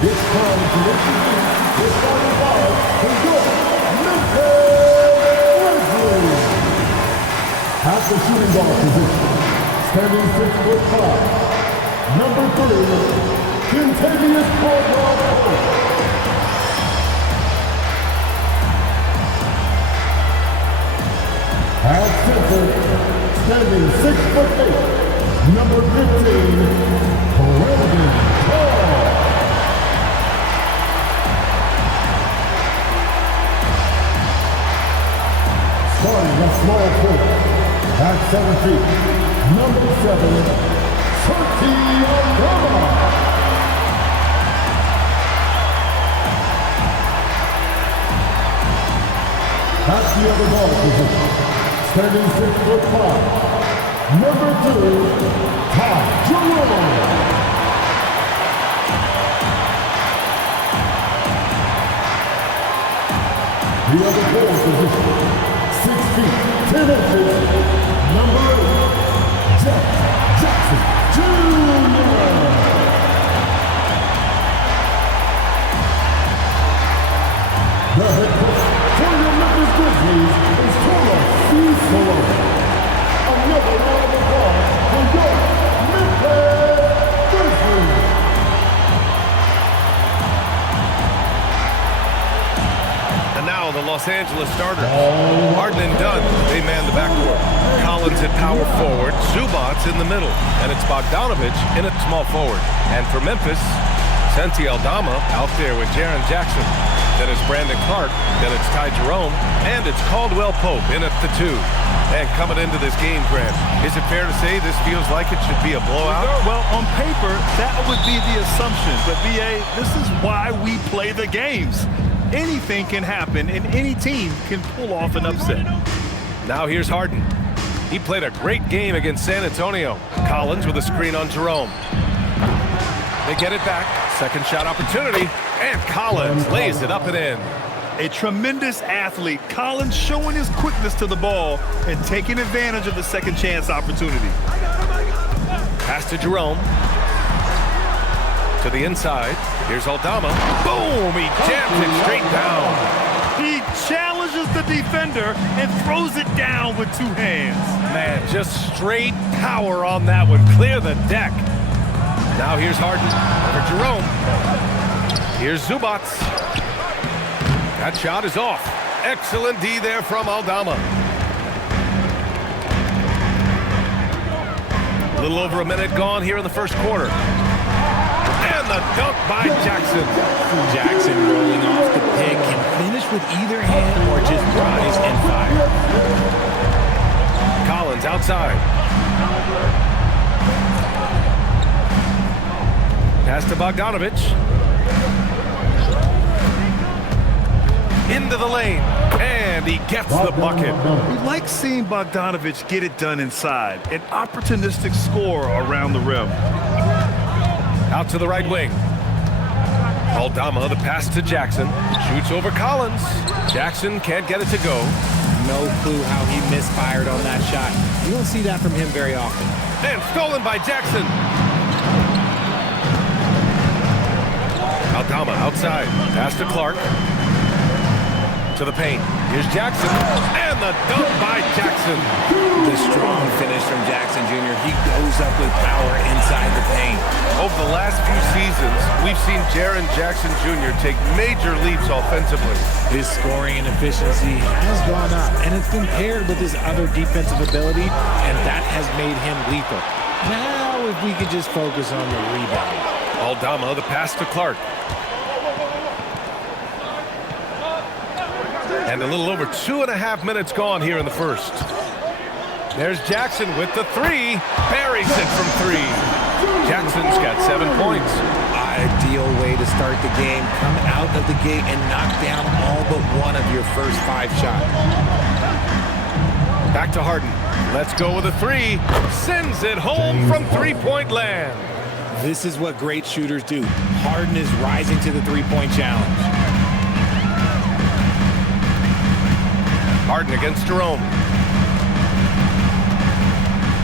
It's time to introduce the starting five for your Memphis Grizzlies. At the shooting guard position, standing 6'5", number 3, Contagious Caldwell-Pope. At center, standing 6'8", number 15, Brandon Paul. Starting at small forward, at 7 feet, number 7, Turkey Obama. At the other guard position, standing 6'5", number 2, dribble. The other forward position, 6 feet, 10 inches, number 8, Jackson Jr. The head coach for your Memphis Grizzlies is Toro Cicero. Another round of applause for your Memphis Grizzlies. And now the Los Angeles starters. Harden and Dunn, they man the backcourt. Collins at power forward, Zubac's in the middle, and it's Bogdanovic in at small forward. And for Memphis, Santi Aldama out there with Jaren Jackson. Then it's Brandon Clark, then it's Ty Jerome, and it's Caldwell-Pope in at the 2. And coming into this game, Grant, is it fair to say this feels like it should be a blowout? Well, on paper, that would be the assumption. But, B.A., this is why we play the games. Anything can happen, and any team can pull off an upset. Now here's Harden. He played a great game against San Antonio. Collins with a screen on Jerome. They get it back. Second shot opportunity. And Collins lays it up and in. A tremendous athlete. Collins showing his quickness to the ball and taking advantage of the second chance opportunity. Pass to Jerome. To the inside. Here's Aldama. Boom! He jams it straight down. He challenges the defender and throws it down with 2 hands. Man, just straight power on that one. Clear the deck. Now here's Harden over Jerome. Here's Zubac. That shot is off. Excellent D there from Aldama. A little over a minute gone here in the first quarter. And the dunk by Jackson. Jackson rolling off the pick can finish with either hand or just rise and fire. Collins outside. Pass to Bogdanovic. Into the lane, and he gets the bucket. We like seeing Bogdanovic get it done inside. An opportunistic scorer around the rim. Out to the right wing. Aldama, the pass to Jackson. Shoots over Collins. Jackson can't get it to go. No clue how he misfired on that shot. You don't see that from him very often. And stolen by Jackson. Aldama outside. Pass to Clark. To the paint. Here's Jackson. And the dunk by Jackson. The strong finish from Jackson Jr. He goes up with power inside the paint. Over the last few seasons, we've seen Jaren Jackson Jr. take major leaps offensively. His scoring and efficiency has gone up, and it's been paired with his other defensive ability, and that has made him lethal. Now, if we could just focus on the rebound. Aldama, the pass to Clark. And a little over 2.5 minutes gone here in the first. There's Jackson with the 3. Buries it from 3. Jackson's got 7 points. Ideal way to start the game. Come out of the gate and knock down all but one of your first 5 shots. Back to Harden. Let's go with a 3. Sends it home from 3-point land. This is what great shooters do. Harden is rising to the 3-point challenge. Harden against Jerome.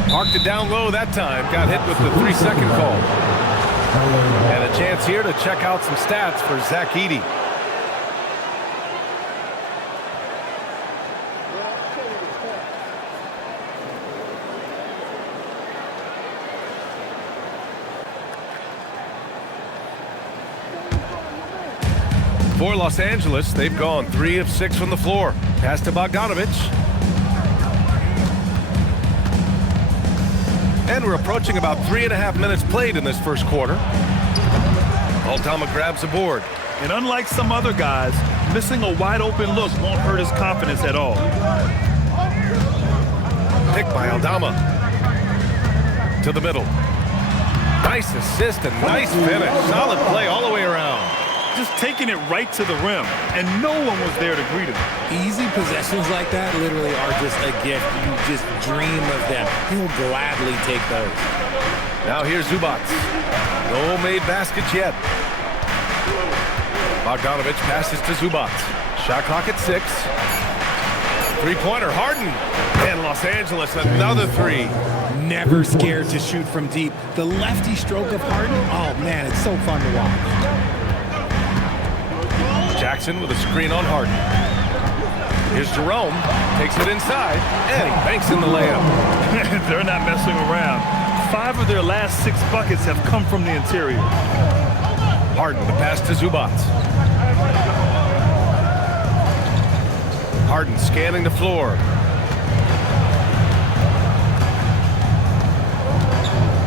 Marked it down low that time. Got hit with the 3-second call. And a chance here to check out some stats for Zach Edey. For Los Angeles, they've gone 3 of 6 from the floor. Pass to Bogdanovich. And we're approaching about 3.5 minutes played in this first quarter. Aldama grabs a board. And unlike some other guys, missing a wide open look won't hurt his confidence at all. Pick by Aldama. To the middle. Nice assist and nice finish. Solid play all the way around. Just taking it right to the rim, and no one was there to greet him. Easy possessions like that literally are just a gift. You just dream of them. He'll gladly take those. Now here's Zubac. No made baskets yet. Bogdanovich passes to Zubac. Shot clock at 6. Three-pointer, Harden. And Los Angeles, another 3. Never scared to shoot from deep. The lefty stroke of Harden, oh man, it's so fun to watch. Jackson with a screen on Harden. Here's Jerome, takes it inside, and he banks in the layup. They're not messing around. 5 of their last 6 buckets have come from the interior. Harden, the pass to Zubac. Harden scanning the floor.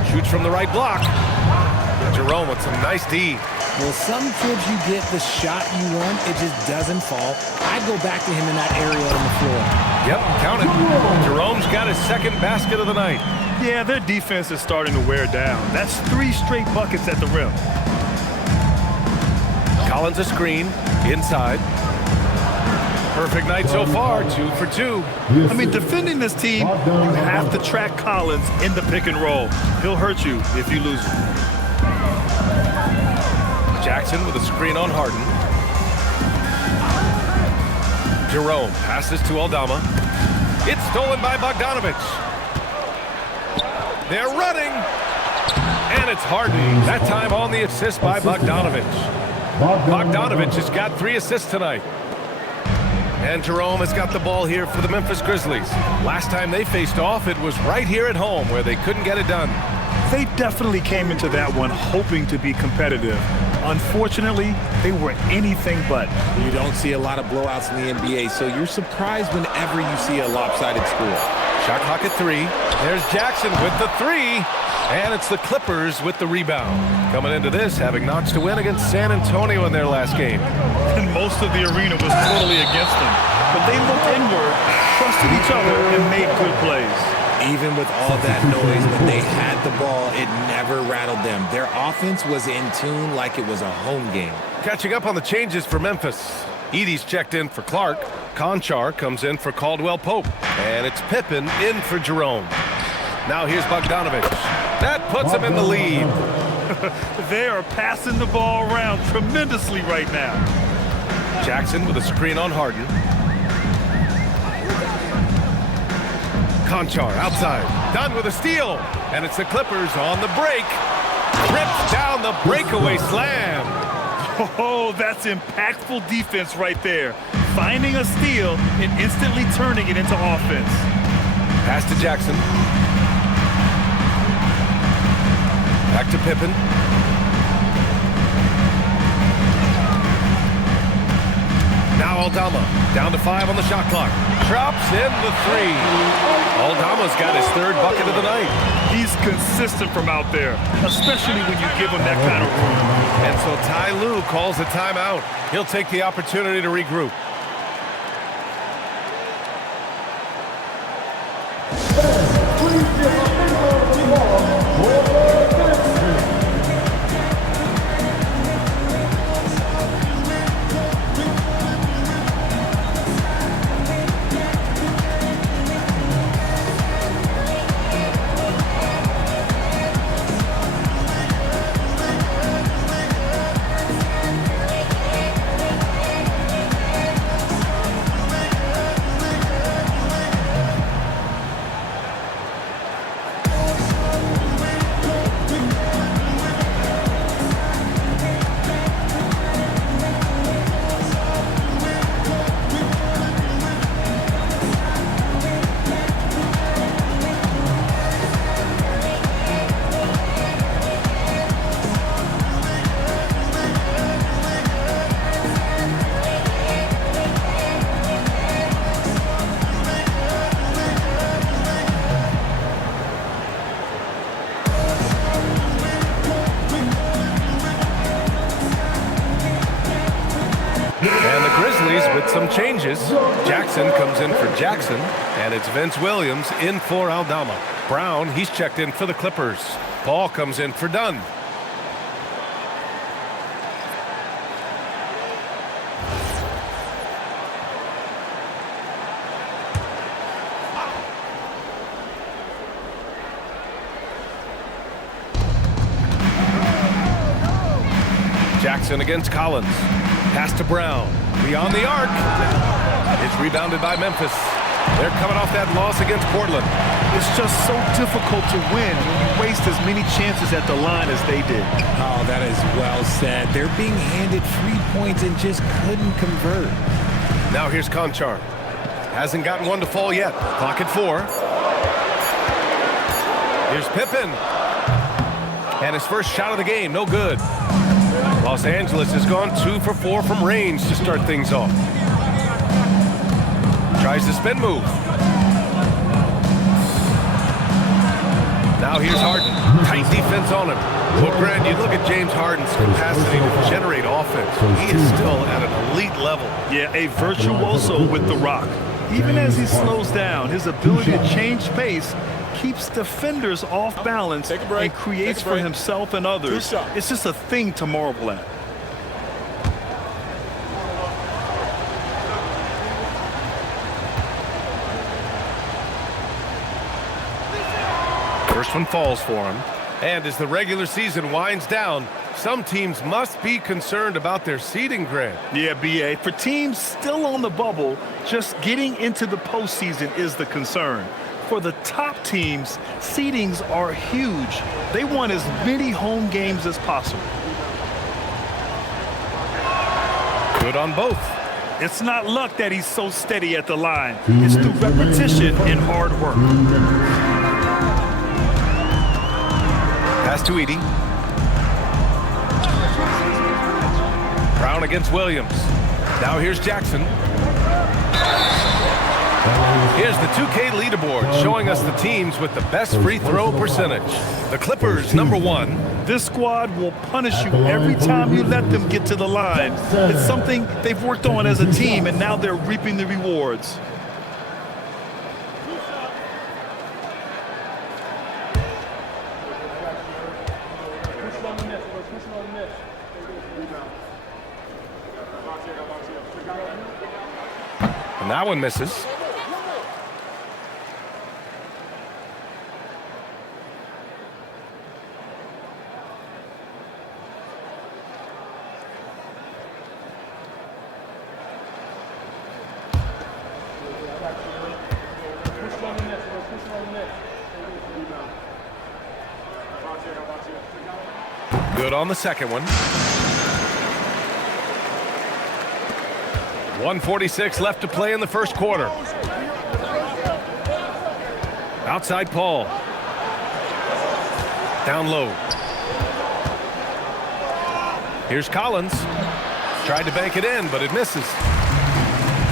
Shoots from the right block. Jerome with some nice D. Well, some trips you get the shot you want, it just doesn't fall. I go back to him in that area on the floor. Yep, count it. Jerome's got his second basket of the night. Yeah, their defense is starting to wear down. That's 3 straight buckets at the rim. Collins a screen, inside. Perfect night so far, 2 for 2. I mean, defending this team, you have to track Collins in the pick and roll. He'll hurt you if you lose him. Jackson with a screen on Harden. Jerome passes to Aldama. It's stolen by Bogdanovich. They're running. And it's Harden. That time on the assist by Bogdanovich. Bogdanovich has got 3 assists tonight. And Jerome has got the ball here for the Memphis Grizzlies. Last time they faced off, it was right here at home where they couldn't get it done. They definitely came into that one hoping to be competitive. Unfortunately, they were anything but. You don't see a lot of blowouts in the NBA, so you're surprised whenever you see a lopsided score. Shot clock at 3. There's Jackson with the 3. And it's the Clippers with the rebound. Coming into this, having notched a win against San Antonio in their last game. And most of the arena was totally against them. But they looked inward, trusted each other, and made good plays. Even with all that noise, when they had the ball, it never rattled them. Their offense was in tune like it was a home game. Catching up on the changes for Memphis. Edey's checked in for Clark. Conchar comes in for Caldwell Pope. And it's Pippen in for Jerome. Now here's Bogdanovich. That puts him in the lead. They are passing the ball around tremendously right now. Jackson with a screen on Harden. Conchar outside. Dunn with a steal. And it's the Clippers on the break. Rips down the breakaway slam. Oh, that's impactful defense right there. Finding a steal and instantly turning it into offense. Pass to Jackson. Back to Pippen. Now Aldama, down to 5 on the shot clock. Drops in the 3. Aldama's got his 3rd bucket of the night. He's consistent from out there, especially when you give him that kind of room. And so Ty Lue calls a timeout. He'll take the opportunity to regroup. Grizzlies with some changes. Jackson comes in for Jackson, and it's Vince Williams in for Aldama. Brown, he's checked in for the Clippers. Paul comes in for Dunn. Jackson against Collins. Pass to Brown. Beyond the arc. It's rebounded by Memphis. They're coming off that loss against Portland. It's just so difficult to win when you waste as many chances at the line as they did. Oh, that is well said. They're being handed free points and just couldn't convert. Now here's Conchar. Hasn't gotten one to fall yet. Clock at 4. Here's Pippen. And his first shot of the game, no good. Los Angeles has gone 2 for 4 from range to start things off. Tries the spin move. Now here's Harden. Tight defense on him. Well, Grant, you look at James Harden's capacity to generate offense. He is still at an elite level. Yeah, a virtuoso with the rock. Even as he slows down, his ability to change pace keeps defenders off balance and creates for himself and others. It's just a thing to marvel at. First one falls for him. And as the regular season winds down, some teams must be concerned about their seeding, Grant. Yeah, B.A. For teams still on the bubble, just getting into the postseason is the concern. For the top teams, seedings are huge. They want as many home games as possible. Good on both. It's not luck that he's so steady at the line. It's through repetition and hard work. Pass to Edie. Brown against Williams. Now here's Jackson. Here's the 2K leaderboard showing us the teams with the best free throw percentage. The Clippers, #1. This squad will punish you every time you let them get to the line. It's something they've worked on as a team, and now they're reaping the rewards. And that one misses. Good on the second one. 1:46 left to play in the first quarter. Outside Paul. Down low. Here's Collins. Tried to bank it in, but it misses.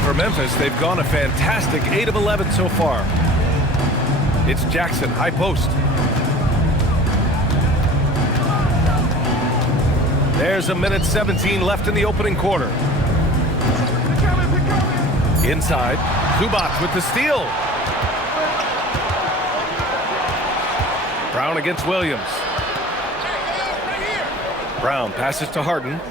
For Memphis, they've gone a fantastic 8 of 11 so far. It's Jackson, high post. There's 1:17 left in the opening quarter. Inside, Zubac with the steal. Brown against Williams. Brown passes to Harden.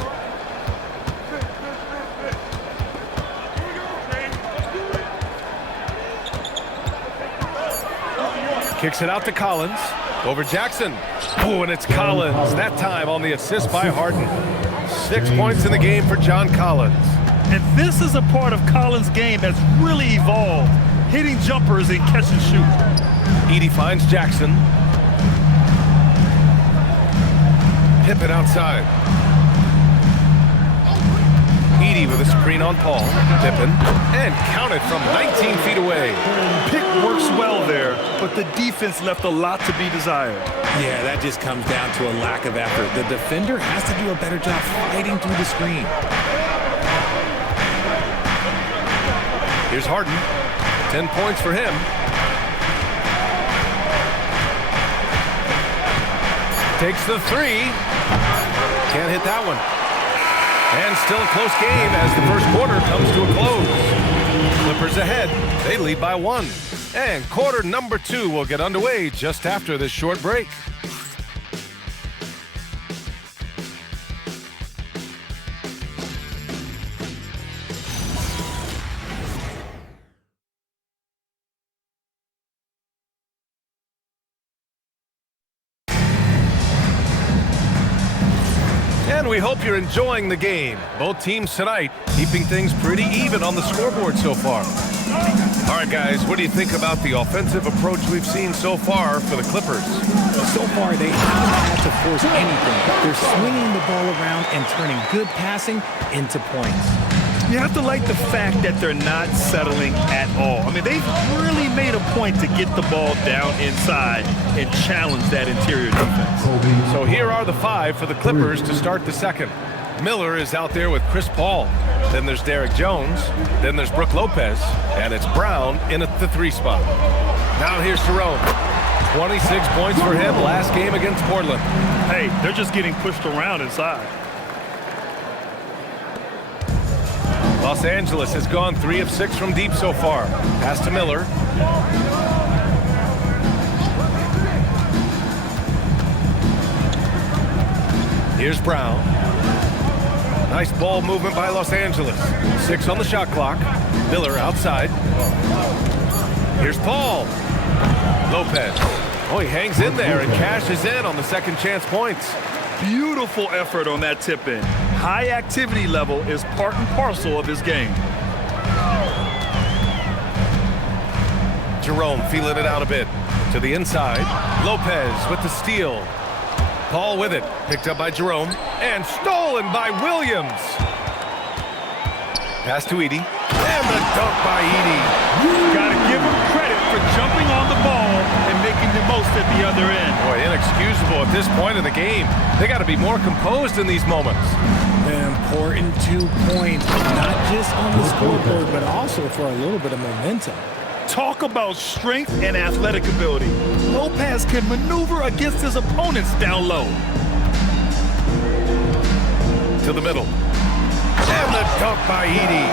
Kicks it out to Collins. Over Jackson. Oh, and it's Collins. That time on the assist by Harden. 6 points in the game for John Collins. And this is a part of Collins' game that's really evolved. Hitting jumpers and catch and shoot. Edie finds Jackson. Pippen outside. Edie with a screen on Paul. Pippen. And counted from 19 feet away. Pick works well there, but the defense left a lot to be desired. Yeah, that just comes down to a lack of effort. The defender has to do a better job fighting through the screen. Here's Harden. 10 points for him. Takes the three. Can't hit that one. And still a close game as the first quarter comes to a close. Clippers ahead. They lead by 1. And quarter number 2 will get underway just after this short break. And we hope you're enjoying the game. Both teams tonight keeping things pretty even on the scoreboard so far. All right, guys, what do you think about the offensive approach we've seen so far for the Clippers? So far, they haven't had to force anything. They're swinging the ball around and turning good passing into points. You have to like the fact that they're not settling at all. I mean, they've really made a point to get the ball down inside and challenge that interior defense. So here are the 5 for the Clippers to start the second. Miller is out there with Chris Paul. Then there's Derek Jones. Then there's Brook Lopez. And it's Brown in at the 3 spot. Now here's Jerome. 26 points for him last game against Portland. Hey, they're just getting pushed around inside. Los Angeles has gone 3 of 6 from deep so far. Pass to Miller. Here's Brown. Nice ball movement by Los Angeles. 6 on the shot clock. Miller outside. Here's Paul. Lopez. Oh, he hangs in there and cashes in on the second chance points. Beautiful effort on that tip-in. High activity level is part and parcel of his game. Jerome feeling it out a bit. To the inside. Lopez with the steal. Paul with it. Picked up by Jerome. And stolen by Williams. Pass to Edey. And the dunk by Edey. Got to give him credit for jumping on the ball and making the most at the other end. Boy, inexcusable at this point of the game. They got to be more composed in these moments. An important 2 points, not just on the scoreboard, but also for a little bit of momentum. Talk about strength and athletic ability. Lopez can maneuver against his opponents down low. To the middle. And the dunk by Edey.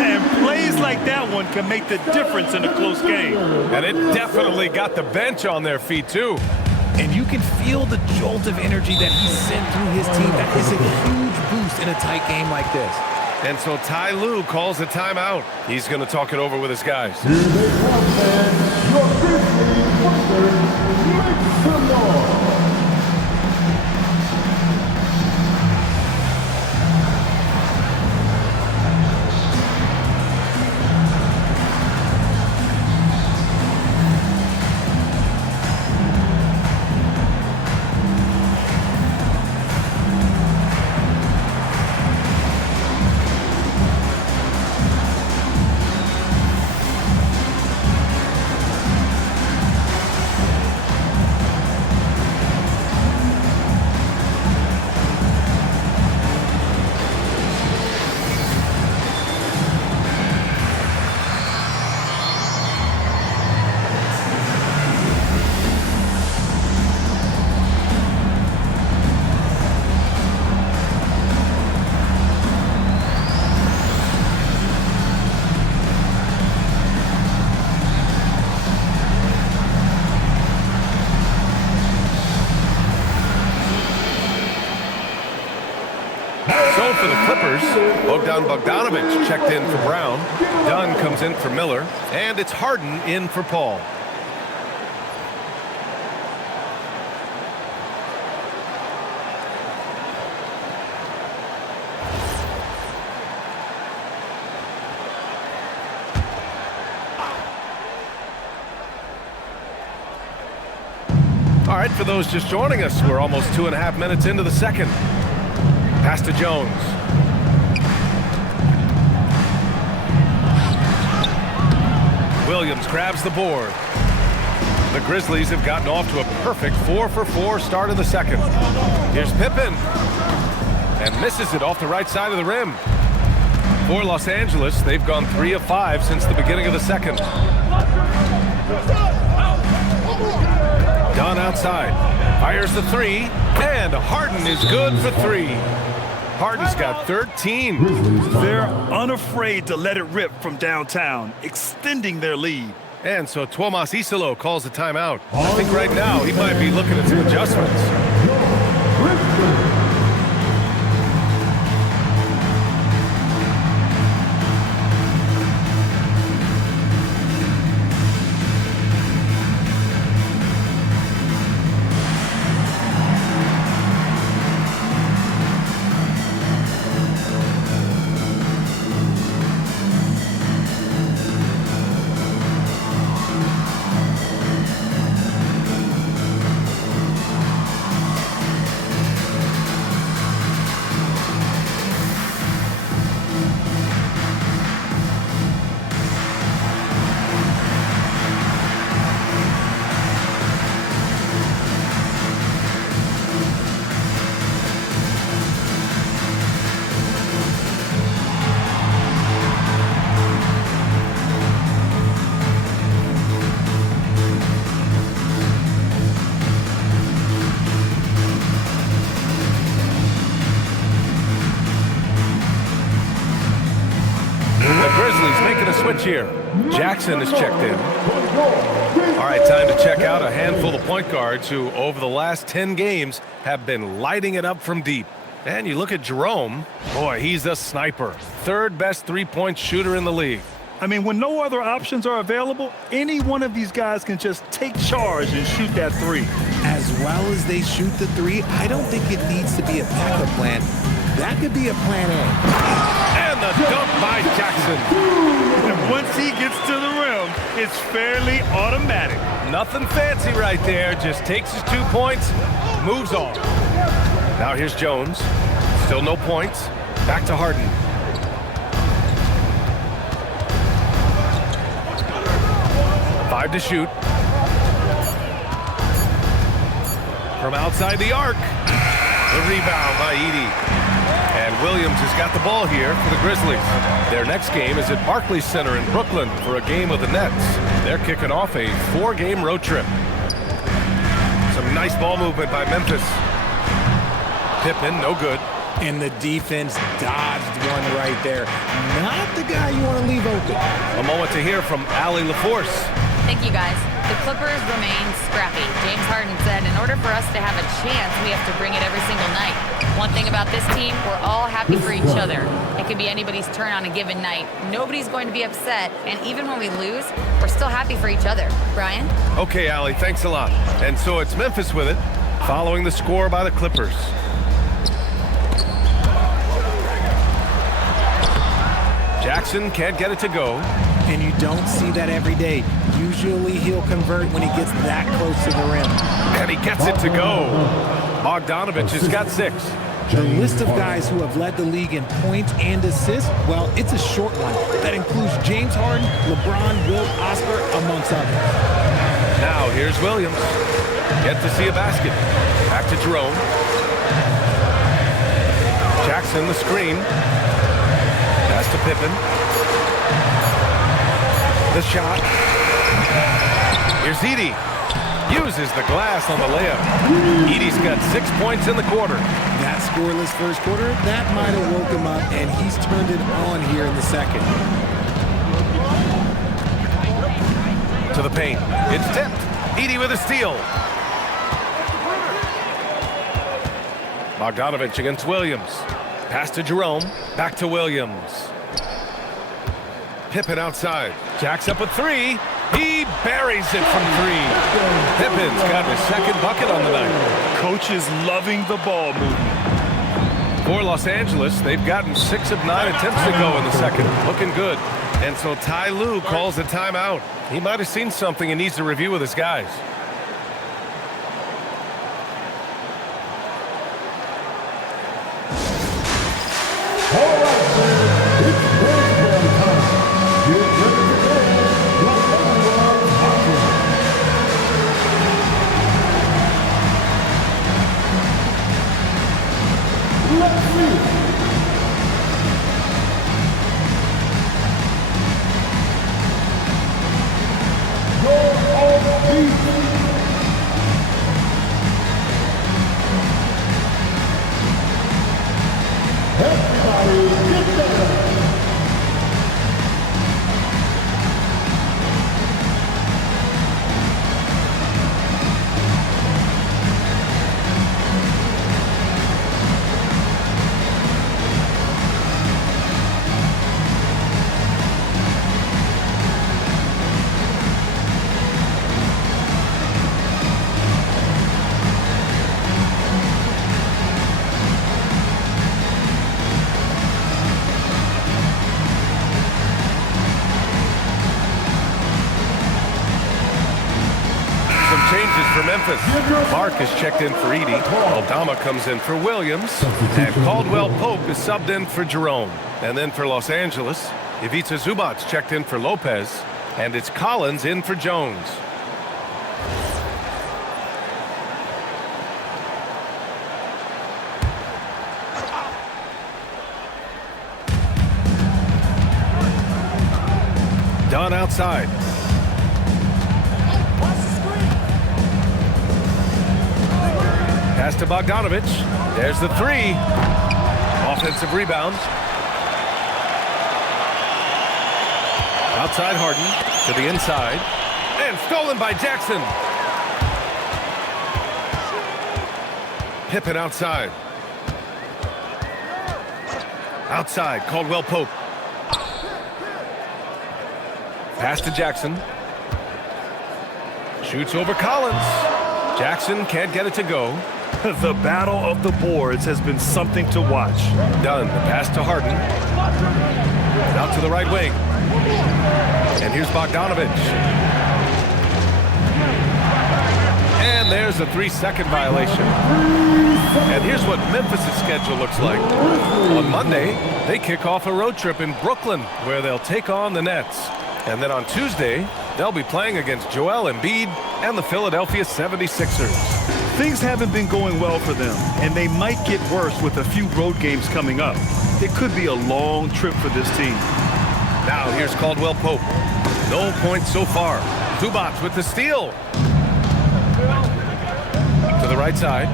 And plays like that one can make the difference in a close game. And it definitely got the bench on their feet, too. And you can feel the jolt of energy that he sent through his team. That is a huge boost in a tight game like this. And so Ty Lue calls a timeout. He's going to talk it over with his guys. Here they come, fans. Your Grizzlies Wonder, make some noise. So for the Clippers, Bogdanovich checked in for Brown. Dunn comes in for Miller. And it's Harden in for Paul. All right, for those just joining us, we're almost 2.5 minutes into the second. Pass to Jones. Williams grabs the board. The Grizzlies have gotten off to a perfect 4-for-4 start of the second. Here's Pippen. And misses it off the right side of the rim. For Los Angeles, they've gone 3 of 5 since the beginning of the second. Dunn outside. Fires the 3. And Harden is good for 3. Harden's got 13. They're unafraid to let it rip from downtown, extending their lead. And so Tuomas Isalo calls a timeout. I think right now he might be looking at some adjustments. Here. Jackson is checked in. All right, time to check out a handful of point guards who, over the last 10 games, have been lighting it up from deep. And you look at Jerome, boy, he's a sniper. Third best three-point shooter in the league. I mean, when no other options are available, any one of these guys can just take charge and shoot that three. As well as they shoot the three, I don't think it needs to be a backup plan. That could be a plan A. And the dunk by Jackson. And once he gets to the rim, it's fairly automatic. Nothing fancy right there. Just takes his 2 points, moves on. Now here's Jones. Still no points. Back to Harden. Five to shoot. From outside the arc. The rebound by Edey. And Williams has got the ball here for the Grizzlies. Their next game is at Barclays Center in Brooklyn for a game of the Nets. They're kicking off a 4-game road trip. Some nice ball movement by Memphis. Pippen, no good. And the defense dodged one right there. Not the guy you want to leave open. A moment to hear from Allie LaForce. Thank you, guys. The Clippers remain scrappy. James Harden said, in order for us to have a chance, we have to bring it every single night. One thing about this team, we're all happy for each other. It could be anybody's turn on a given night. Nobody's going to be upset, and even when we lose, we're still happy for each other. Brian? Okay, Allie, thanks a lot. And so it's Memphis with it, following the score by the Clippers. Jackson can't get it to go. And you don't see that every day. Usually he'll convert when he gets that close to the rim. And he gets it to go. Bogdanovich has got 6. The list of guys who have led the league in points and assists, well, it's a short one. That includes James Harden, LeBron, Wilt, Oscar, amongst others. Now here's Williams. Yet to see a basket. Back to Jerome. Jackson the screen. Pass to Pippen. The shot. Here's Edey. Uses the glass on the layup. Edey's got 6 points in the quarter. That scoreless first quarter, that might have woke him up, and he's turned it on here in the second. To the paint. It's tipped. Edey with a steal. Bogdanovich against Williams. Pass to Jerome. Back to Williams. Pippen outside. Jacks up a 3. He buries it from 3. Pippen's got his second bucket on the night. Coach is loving the ball movement. For Los Angeles, they've gotten 6 of 9 attempts to go in the second. Looking good. And so Ty Lue calls a timeout. He might have seen something and needs to review with his guys. Your all-beat Memphis. Clark is checked in for Edie. Aldama comes in for Williams. And Caldwell Pope is subbed in for Jerome. And then for Los Angeles, Ivica Zubac checked in for Lopez. And it's Collins in for Jones. Dunn outside. Pass to Bogdanovich. There's the three. Offensive rebound. Outside Harden to the inside. And stolen by Jackson. Pippen outside. Outside, Caldwell Pope. Pass to Jackson. Shoots over Collins. Jackson can't get it to go. The battle of the boards has been something to watch. Dunn, the pass to Harden. Out to the right wing. And here's Bogdanovich. And there's a 3-second violation. And here's what Memphis' schedule looks like. On Monday, they kick off a road trip in Brooklyn, where they'll take on the Nets. And then on Tuesday, they'll be playing against Joel Embiid and the Philadelphia 76ers. Things haven't been going well for them, and they might get worse with a few road games coming up. It could be a long trip for this team. Now here's Caldwell Pope. No points so far. Zubac with the steal. To the right side.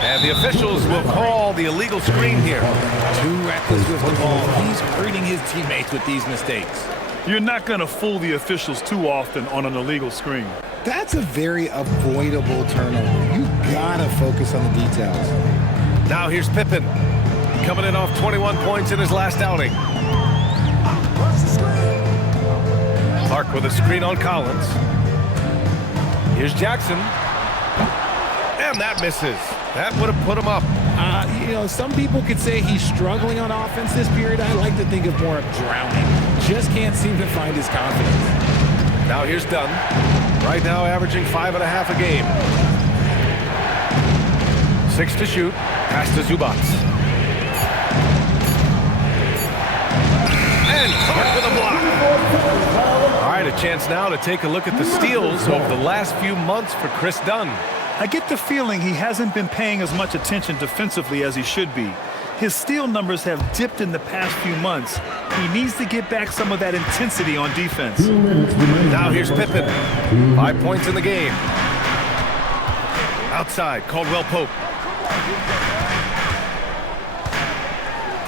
And the officials will call the illegal screen here. Too reckless with the ball. He's hurting his teammates with these mistakes. You're not going to fool the officials too often on an illegal screen. That's a very avoidable turnover. You gotta focus on the details. Now here's Pippen. Coming in off 21 points in his last outing. Clark with a screen on Collins. Here's Jackson. And that misses. That would have put him up. You know, some people could say he's struggling on offense this period. I like to think of more of drowning. Just can't seem to find his confidence. Now here's Dunn. Right now averaging 5.5 a game. 6 to shoot. Pass to Zubac. And Clark with a block. All right, a chance now to take a look at the steals over the last few months for Chris Dunn. I get the feeling he hasn't been paying as much attention defensively as he should be. His steal numbers have dipped in the past few months. He needs to get back some of that intensity on defense. Now here's Pippen. 5 points in the game. Outside, Caldwell Pope.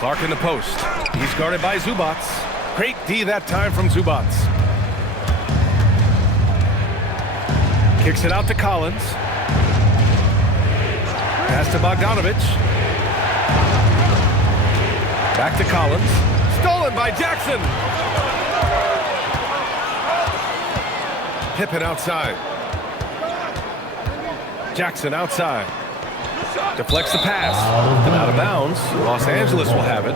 Clark in the post. He's guarded by Zubac. Great D that time from Zubac. Kicks it out to Collins. Pass to Bogdanovich. Back to Collins. Stolen by Jackson. Pippen outside. Jackson outside. Deflects the pass. And out of bounds. Los Angeles will have it.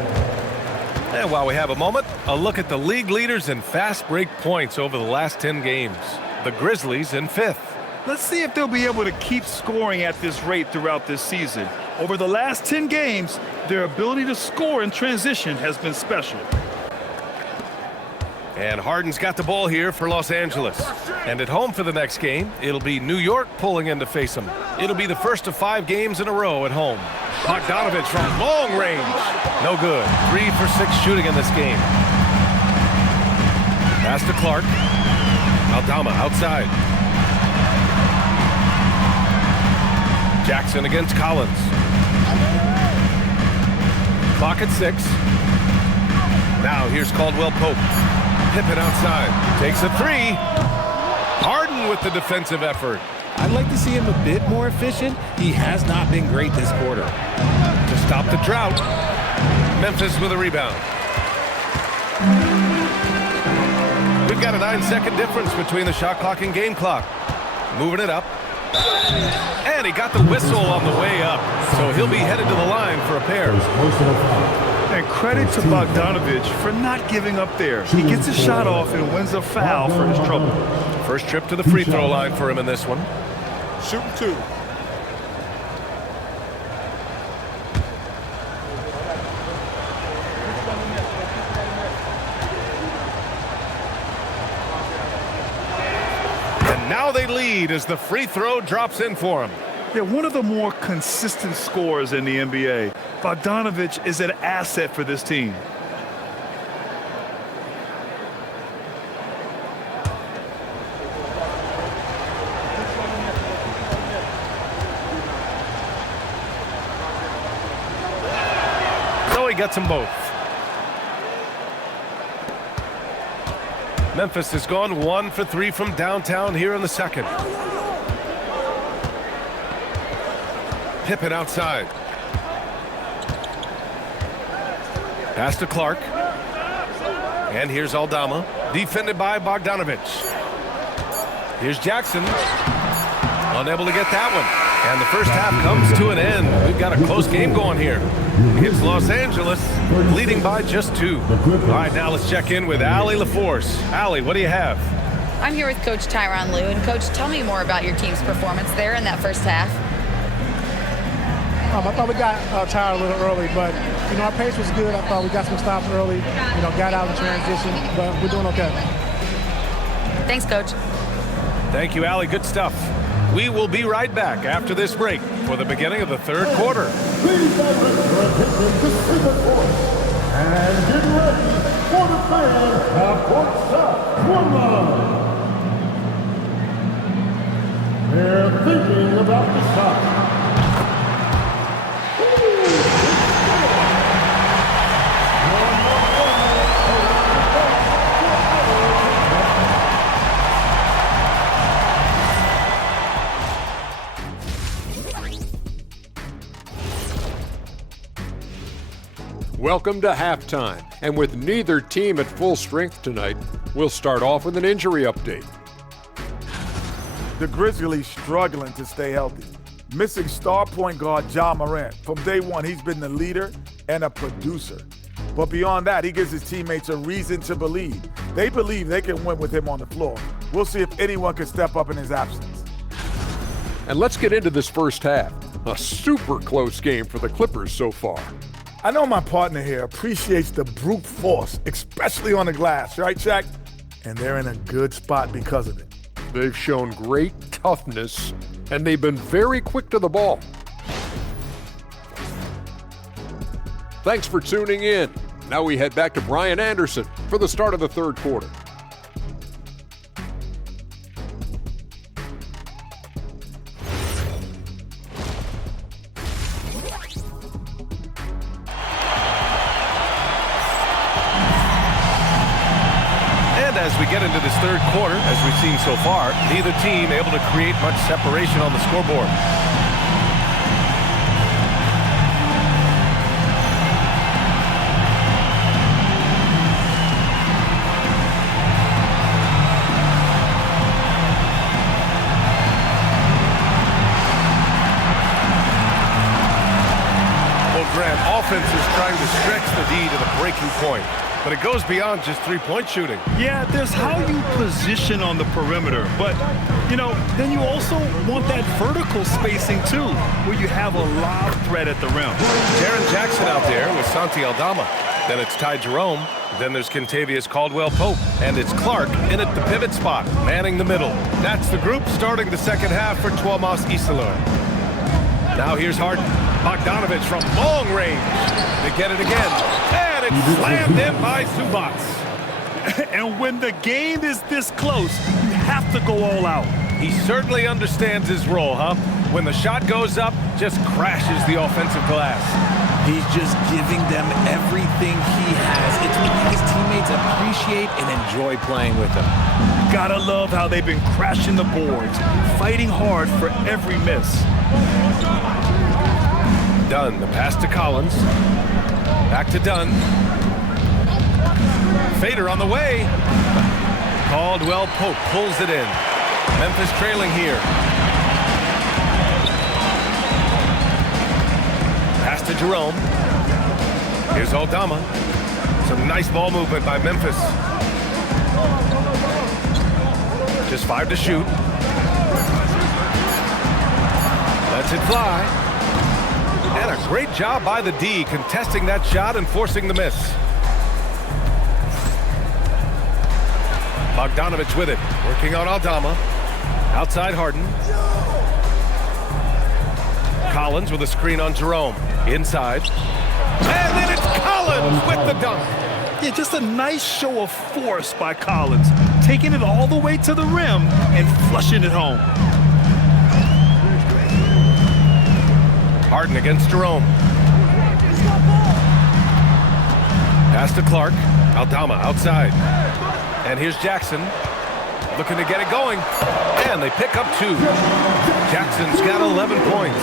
And while we have a moment, a look at the league leaders in fast break points over the last 10 games. The Grizzlies in 5th. Let's see if they'll be able to keep scoring at this rate throughout this season. Over the last 10 games, their ability to score in transition has been special. And Harden's got the ball here for Los Angeles. And at home for the next game, it'll be New York pulling in to face them. It'll be the first of 5 games in a row at home. Bogdanovich from long range. No good. 3 for 6 shooting in this game. Pass to Clark. Aldama outside. Jackson against Collins. Clock at 6. Now here's Caldwell Pope. Pippen outside. Takes a 3. Harden with the defensive effort. I'd like to see him a bit more efficient. He has not been great this quarter. To stop the drought. Memphis with a rebound. We've got a 9-second difference between the shot clock and game clock. Moving it up. And he got the whistle on the way up. So he'll be headed to the line for a pair. And credit to Bogdanovich for not giving up there. He gets his shot off and wins a foul for his trouble. First trip to the free throw line for him in this one. Shooting 2. And now they lead as the free throw drops in for him. Yeah, one of the more consistent scorers in the NBA. Bogdanovich is an asset for this team. So he gets them both. Memphis has gone 1 for 3 from downtown here in the second. Pippen outside. Pass to Clark. And here's Aldama, defended by Bogdanovich. Here's Jackson. Unable to get that one. And the first half comes to an end. We've got a close game going here. It's Los Angeles leading by just 2. All right, now let's check in with Allie LaForce. Allie, what do you have? I'm here with Coach Tyronn Lue. And, Coach, tell me more about your team's performance there in that first half. I thought we got tired a little early, but, our pace was good. I thought we got some stops early, got out in transition, but we're doing okay. Thanks, Coach. Thank you, Allie. Good stuff. We will be right back after this break for the beginning of the third quarter. Please direct your attention to center court and get ready for the fan half-court shot. One line. They're thinking about the shot. Welcome to halftime, and with neither team at full strength tonight, we'll start off with an injury update. The Grizzlies struggling to stay healthy. Missing star point guard Ja Morant. From day one, he's been the leader and a producer. But beyond that, he gives his teammates a reason to believe. They believe they can win with him on the floor. We'll see if anyone can step up in his absence. And let's get into this first half. A super close game for the Clippers so far. I know my partner here appreciates the brute force, especially on the glass, right, Shaq? And they're in a good spot because of it. They've shown great toughness, and they've been very quick to the ball. Thanks for tuning in. Now we head back to Brian Anderson for the start of the third quarter. As we get into this third quarter, as we've seen so far, neither team able to create much separation on the scoreboard. Well, Grant, offense is trying to stretch the D to the breaking point. But it goes beyond just three-point shooting. Yeah, there's how you position on the perimeter. But, then you also want that vertical spacing, too, where you have a lob threat at the rim. Jaren Jackson out there with Santi Aldama. Then it's Ty Jerome. Then there's Kentavious Caldwell-Pope. And it's Clark in at the pivot spot, manning the middle. That's the group starting the second half for Tuomas Isilor. Now here's Harden. Bogdanovich from long range. They get it again. And it's slammed in by Zubac. And when the game is this close, you have to go all out. He certainly understands his role, huh? When the shot goes up, just crashes the offensive glass. He's just giving them everything he has. It's what his teammates appreciate and enjoy playing with him. Gotta love how they've been crashing the boards, fighting hard for every miss. Dunn, the pass to Collins. Back to Dunn. Fader on the way. Caldwell-Pope pulls it in. Memphis trailing here. Pass to Jerome. Here's Aldama. Some nice ball movement by Memphis. Just 5 to shoot. Lets it fly. And a great job by the D contesting that shot and forcing the miss. Bogdanovich with it, working on Aldama. Outside Harden. Collins with a screen on Jerome. Inside. And then it's Collins with the dunk. Yeah, just a nice show of force by Collins, taking it all the way to the rim and flushing it home. Harden against Jerome. Pass to Clark. Aldama outside. And here's Jackson. Looking to get it going. And they pick up 2. Jackson's got 11 points.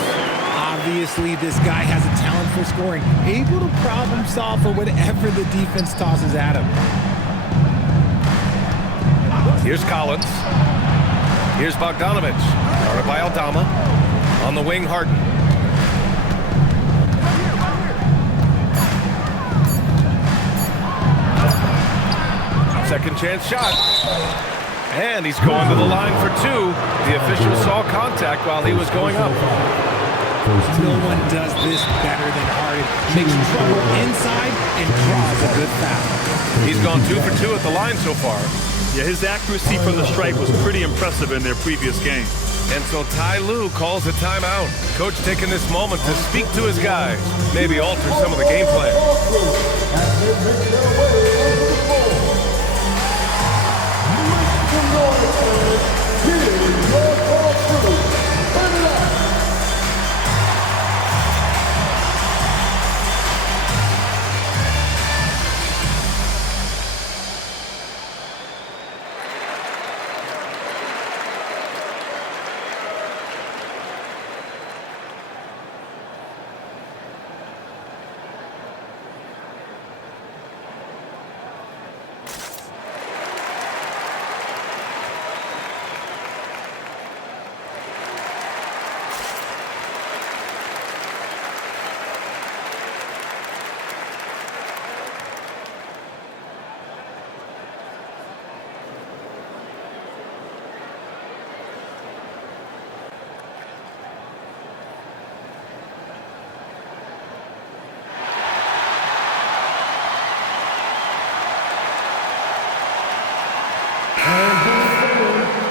Obviously, this guy has a talent for scoring, able to problem solve for whatever the defense tosses at him. Here's Collins. Here's Bogdanovich. Guarded by Aldama. On the wing, Harden. Second chance shot. And he's going to the line for 2. The official saw contact while he was going up. No one does this better than Harden. Makes trouble inside and draws a good foul. He's gone 2 for 2 at the line so far. Yeah, his accuracy from the stripe was pretty impressive in their previous game. And so Ty Lue calls a timeout. Coach taking this moment to speak to his guys. Maybe alter some of the game plan.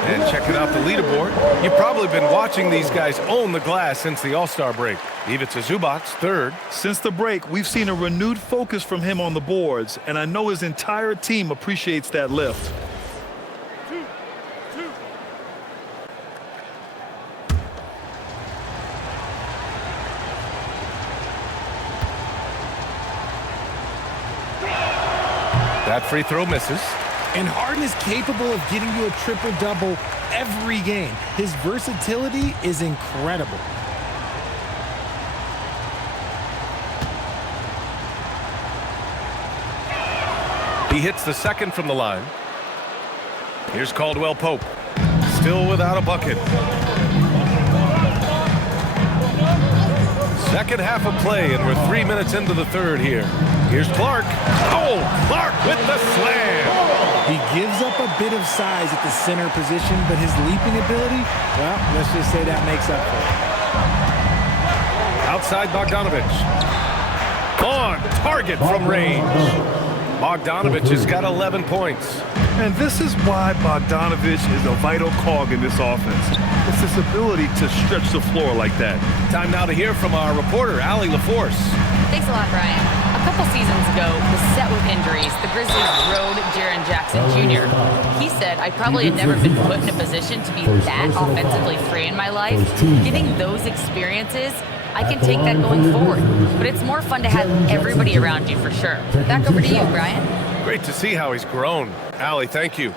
And checking out the leaderboard, you've probably been watching these guys own the glass since the All-Star break. Ivica Zubac, 3rd. Since the break, we've seen a renewed focus from him on the boards, and I know his entire team appreciates that lift. That free throw misses. And Harden is capable of getting you a triple-double every game. His versatility is incredible. He hits the second from the line. Here's Caldwell Pope. Still without a bucket. Second half of play, and we're 3 minutes into the third here. Here's Clark. Oh, Clark with the slam. He gives up a bit of size at the center position, but his leaping ability, well, let's just say that makes up for it. Outside Bogdanovich. On target from range. Bogdanovich has got 11 points. And this is why Bogdanovich is a vital cog in this offense. It's his ability to stretch the floor like that. Time now to hear from our reporter, Allie LaForce. Thanks a lot, Brian. A couple seasons ago, beset with injuries, the Grizzlies rode Jaren Jackson Jr. He said, I probably had never been put in a position to be that offensively free in my life. Getting those experiences, I can take that going forward. But it's more fun to have everybody around you for sure. Back over to you, Brian. Great to see how he's grown. Allie, thank you.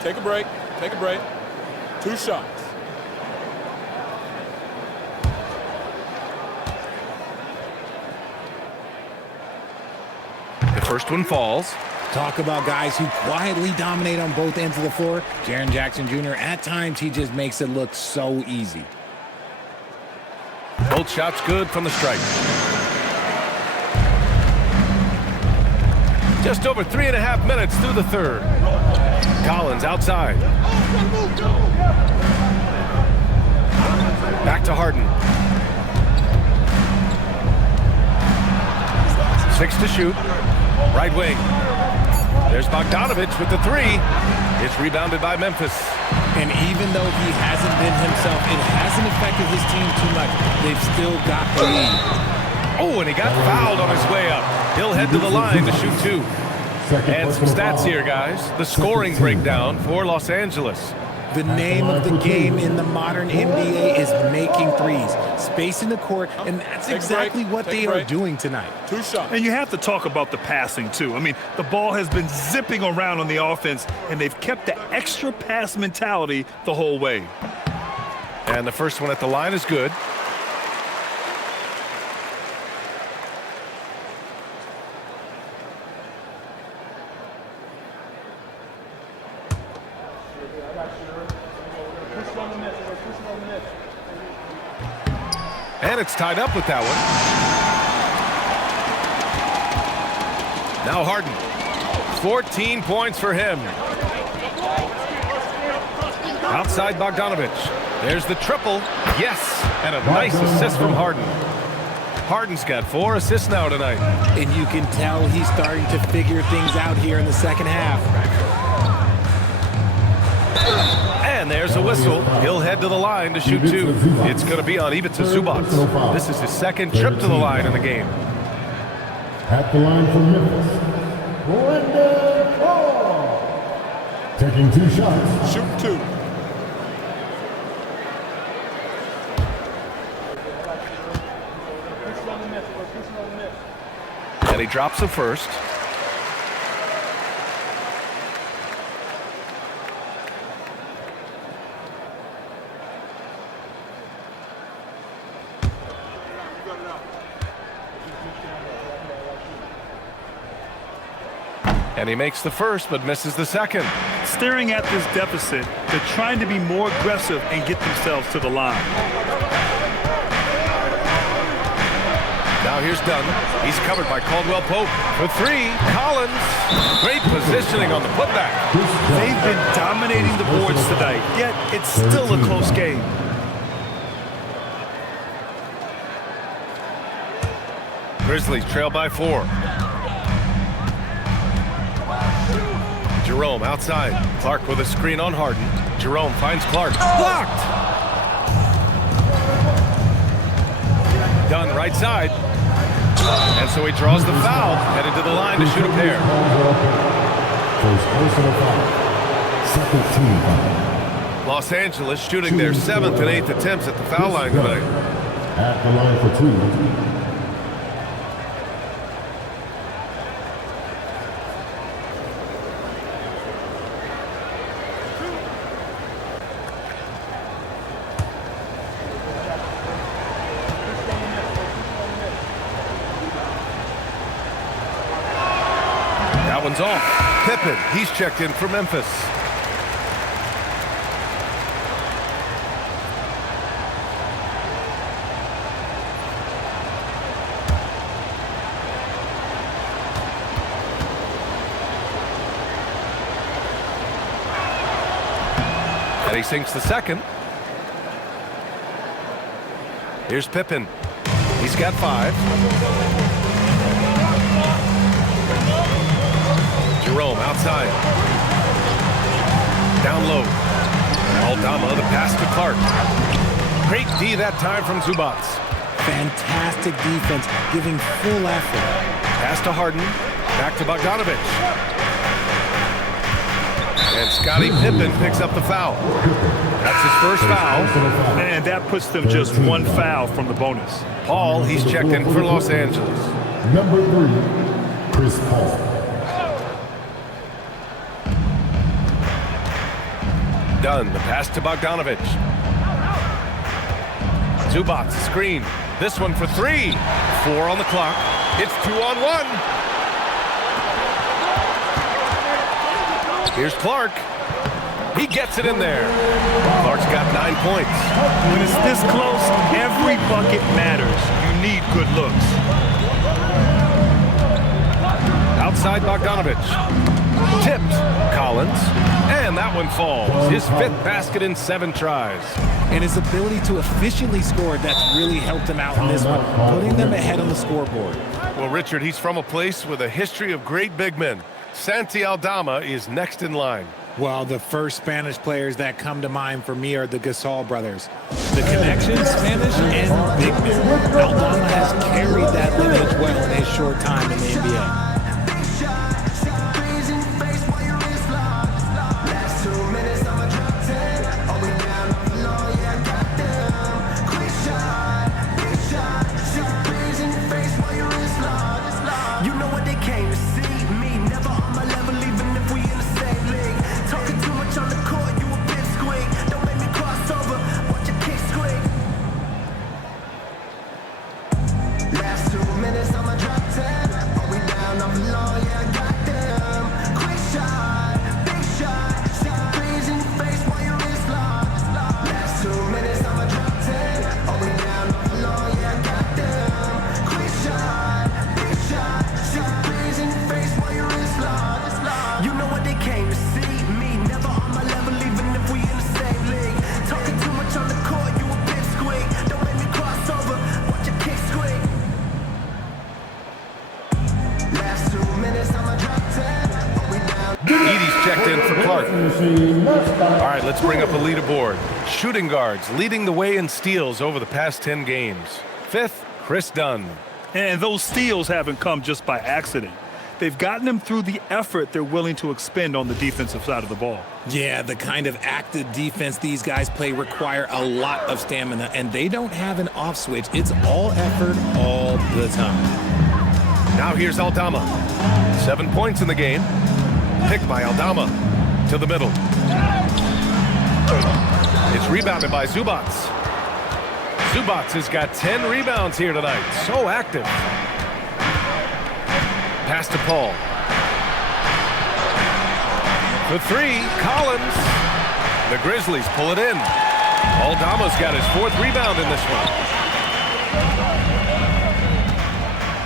Take a break. Take a break. 2 shots. The first one falls. Talk about guys who quietly dominate on both ends of the floor. Jaren Jackson Jr., at times, he just makes it look so easy. Both shots good from the stripe. Just over 3.5 minutes through the third. Collins outside. Back to Harden. 6 to shoot. Right wing. There's Bogdanovich with the 3. It's rebounded by Memphis. And even though he hasn't been himself, it hasn't affected his team too much. They've still got the lead. Oh, and he got fouled on his way up. He'll head to the line to shoot 2. And some stats here, guys. The scoring breakdown for Los Angeles. The name of the game in the modern NBA is making threes, spacing the court, and that's exactly what they are doing tonight. 2 shots. And you have to talk about the passing, too. I mean, the ball has been zipping around on the offense, and they've kept the extra pass mentality the whole way. And the first one at the line is good. And it's tied up with that one. Now Harden. 14 points for him. Outside Bogdanovich. There's the triple. Yes. And a nice assist from Harden. Harden's got 4 assists now tonight. And you can tell he's starting to figure things out here in the second half. And there's a whistle. He'll head to the line to shoot 2. It's going to be on Ivica Zubac. This is his second trip to the line in the game. At the line for Memphis, Brandon Paul. Taking 2 shots. Shoot 2. And he drops the first. And he makes the first, but misses the second. Staring at this deficit, they're trying to be more aggressive and get themselves to the line. Now here's Dunn. He's covered by Caldwell Pope. For 3, Collins. Great positioning on the putback. They've been dominating the boards tonight, yet it's still a close game. Grizzlies trail by 4. Jerome outside. Clark with a screen on Harden. Jerome finds Clark. Blocked! Dunn right side. And so he draws the foul. Headed to the line to shoot a pair. First personal foul. Second team foul. Los Angeles shooting their 7th and 8th attempts at the foul line tonight. At the line for 2. One's off. Pippen, he's checked in for Memphis. And he sinks the second. Here's Pippen. He's got 5. Jerome outside. Down low. Aldama, the pass to Clark. Great D that time from Zubac. Fantastic defense, giving full effort. Pass to Harden. Back to Bogdanovich. And Scottie Pippen picks up the foul. That's his first foul. And that puts them just 1 foul from the bonus. Paul, he's checked in for Los Angeles. Number 3, Chris Paul. Dunn, the pass to Bogdanovich. Zubac, screen. This one for 3. 4 on the clock. It's 2-on-1. Here's Clark. He gets it in there. Clark's got 9 points. When it's this close, every bucket matters. You need good looks. Outside Bogdanovich. Tipped. Collins. And that one falls. His 5th basket in 7 tries. And his ability to efficiently score, that's really helped him out in this one, putting them ahead on the scoreboard. Well, Richard, he's from a place with a history of great big men. Santi Aldama is next in line. Well, the first Spanish players that come to mind for me are the Gasol brothers. The connection, Spanish and big men. Aldama has carried that lineage well in his short time in the NBA. Checked in for Clark. All right, let's bring up a leaderboard. Shooting guards leading the way in steals over the past 10 games. 5th, Chris Dunn. And those steals haven't come just by accident. They've gotten them through the effort they're willing to expend on the defensive side of the ball. Yeah, the kind of active defense these guys play require a lot of stamina, and they don't have an off switch. It's all effort all the time. Now here's Aldama. 7 points in the game. Picked by Aldama to the middle. It's rebounded by Zubac. Zubac has got 10 rebounds here tonight. So active. Pass to Paul. For 3, Collins. The Grizzlies pull it in. Aldama's got his 4th rebound in this one.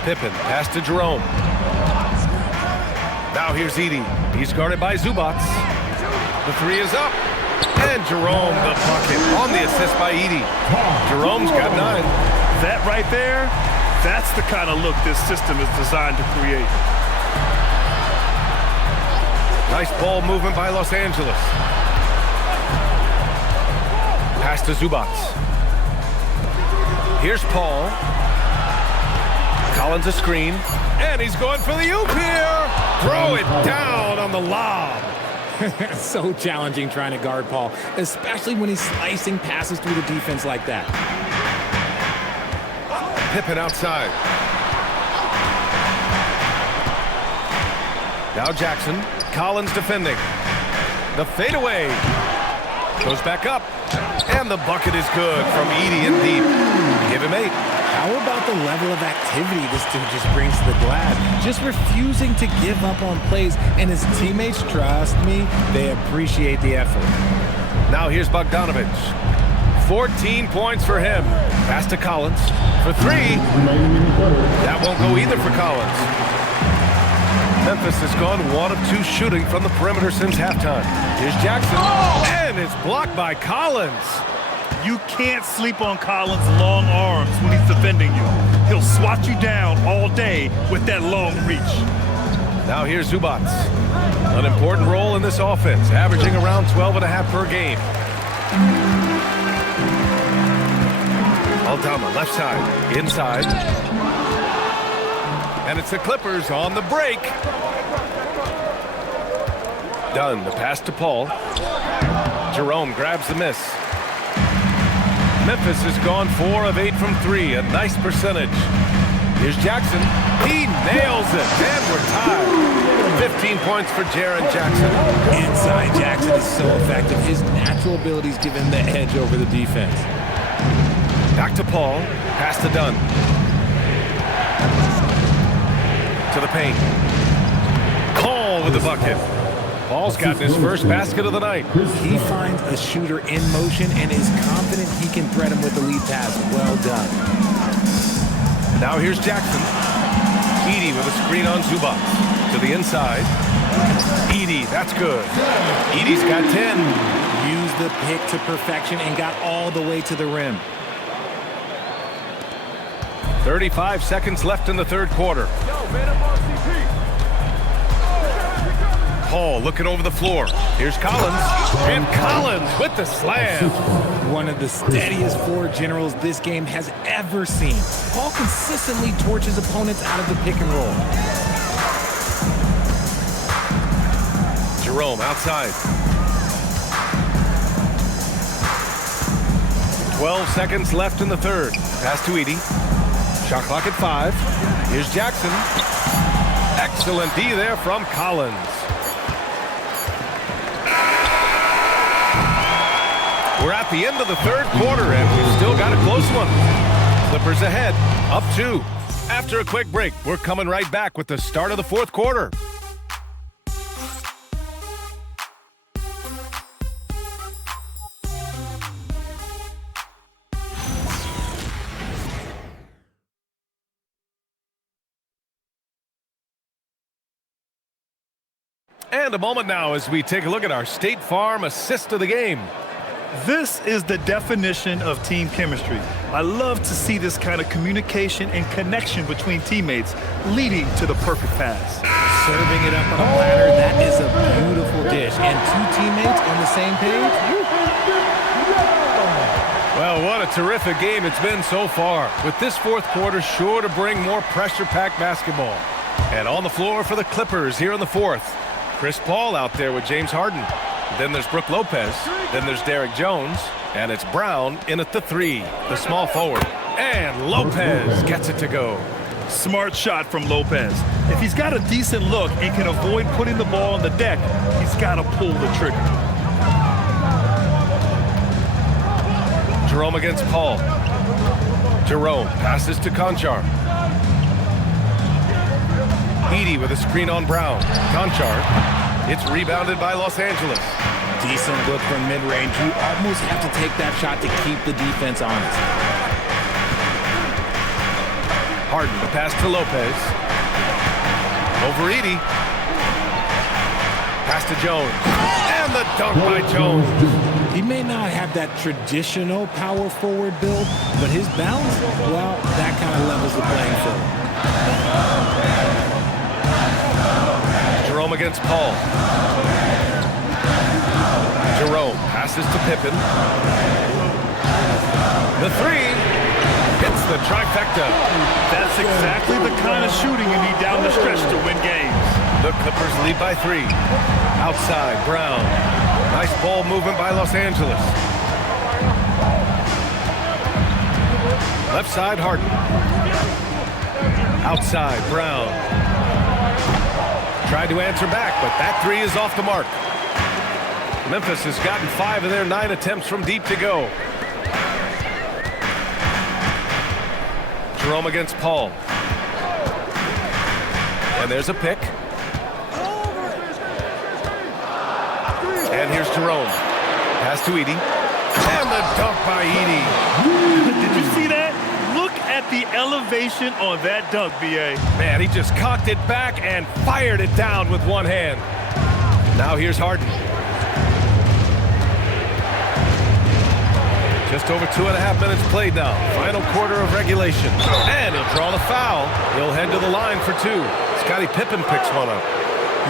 Pippen, pass to Jerome. Now here's Edey. He's guarded by Zubac. The 3 is up. And Jerome the bucket on the assist by Edey. Jerome's got 9. That right there, that's the kind of look this system is designed to create. Nice ball movement by Los Angeles. Pass to Zubac. Here's Paul. Collins a screen. And he's going for the oop here. Throw it down on the lob. So challenging trying to guard Paul, especially when he's slicing passes through the defense like that. Pippen outside. Now Jackson. Collins defending. The fadeaway. Goes back up. And the bucket is good from Edey in deep. Give him 8. How about the level of activity this dude just brings to the glass? Just refusing to give up on plays, and his teammates, trust me, they appreciate the effort. Now here's Bogdanovich. 14 points for him. Pass to Collins for 3. That won't go either for Collins. Memphis has gone 1 of 2 shooting from the perimeter since halftime. Here's Jackson, and it's blocked by Collins. You can't sleep on Collins' long arms when he's defending you. He'll swat you down all day with that long reach. Now here's Zubac. An important role in this offense, averaging around 12.5 per game. Aldama, left side, inside. And it's the Clippers on the break. Dunn, the pass to Paul. Jerome grabs the miss. Memphis has gone 4 of 8 from 3, a nice percentage. Here's Jackson. He nails it, and we're tied. 15 points for Jaren Jackson. Inside Jackson is so effective. His natural abilities give him the edge over the defense. Back to Paul. Pass to Dunn. To the paint. Call with the bucket. Paul's gotten his first basket of the night. He finds a shooter in motion and is confident he can thread him with the lead pass. Well done. Now here's Jackson. Edey with a screen on Zubac. To the inside. Edey, that's good. Edey's got 10. Used the pick to perfection and got all the way to the rim. 35 seconds left in the third quarter. Paul looking over the floor. Here's Collins. And Collins with the slam. One of the steadiest floor generals this game has ever seen. Paul consistently torches opponents out of the pick and roll. Jerome outside. 12 seconds left in the third. Pass to Edey. Shot clock at 5. Here's Jackson. Excellent D there from Collins. We're at the end of the third quarter, and we've still got a close one. Clippers ahead, up 2. After a quick break, we're coming right back with the start of the fourth quarter. And a moment now as we take a look at our State Farm assist of the game. This is the definition of team chemistry. I love to see this kind of communication and connection between teammates leading to the perfect pass. Serving it up on a platter, that is a beautiful dish. And 2 teammates on the same page. Well, what a terrific game it's been so far. With this fourth quarter sure to bring more pressure-packed basketball. And on the floor for the Clippers here in the fourth. Chris Paul out there with James Harden. Then there's Brook Lopez. Then there's Derrick Jones. And it's Brown in at the 3, the small forward. And Lopez gets it to go. Smart shot from Lopez. If he's got a decent look and can avoid putting the ball on the deck, he's got to pull the trigger. Jerome against Paul. Jerome passes to Conchar. Edey with a screen on Brown. Conchar. It's rebounded by Los Angeles. Decent look from mid-range. You almost have to take that shot to keep the defense honest. Harden, the pass to Lopez. Over Edey. Pass to Jones. And the dunk by Jones. He may not have that traditional power forward build, but his bounce, well, that kind of levels the playing field. Jerome against Paul. Jerome passes to Pippen. The 3 hits the trifecta. That's exactly the kind of shooting you need down the stretch to win games. The Clippers lead by 3. Outside, Brown. Nice ball movement by Los Angeles. Left side, Harden. Outside, Brown. Tried to answer back, but that 3 is off the mark. Memphis has gotten 5 of their 9 attempts from deep to go. Jerome against Paul. And there's a pick. And here's Jerome. Pass to Edey. And the dunk by Edey. Did you see that? Look at the elevation on that dunk, B.A. Man, he just cocked it back and fired it down with one hand. Now here's Harden. Just over 2.5 minutes played now. Final quarter of regulation. And he'll draw the foul. He'll head to the line for 2. Scottie Pippen picks one up.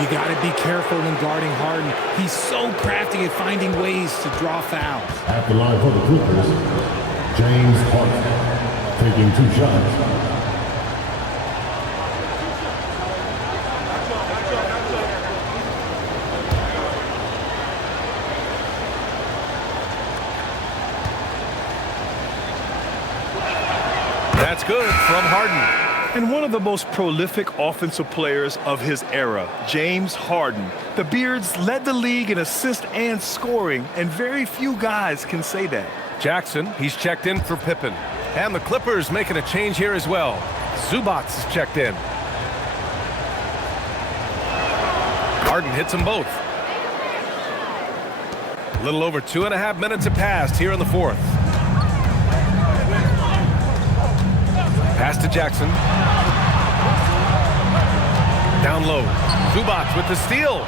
You got to be careful when guarding Harden. He's so crafty at finding ways to draw fouls. At the line for the Clippers, James Harden taking 2 shots. That's good from Harden. And one of the most prolific offensive players of his era, James Harden. The Beards led the league in assists and scoring, and very few guys can say that. Jackson, he's checked in for Pippen. And the Clippers making a change here as well. Zubac is checked in. Harden hits them both. A little over 2.5 minutes have passed here in the fourth. Pass to Jackson. Down low. Zubac with the steal.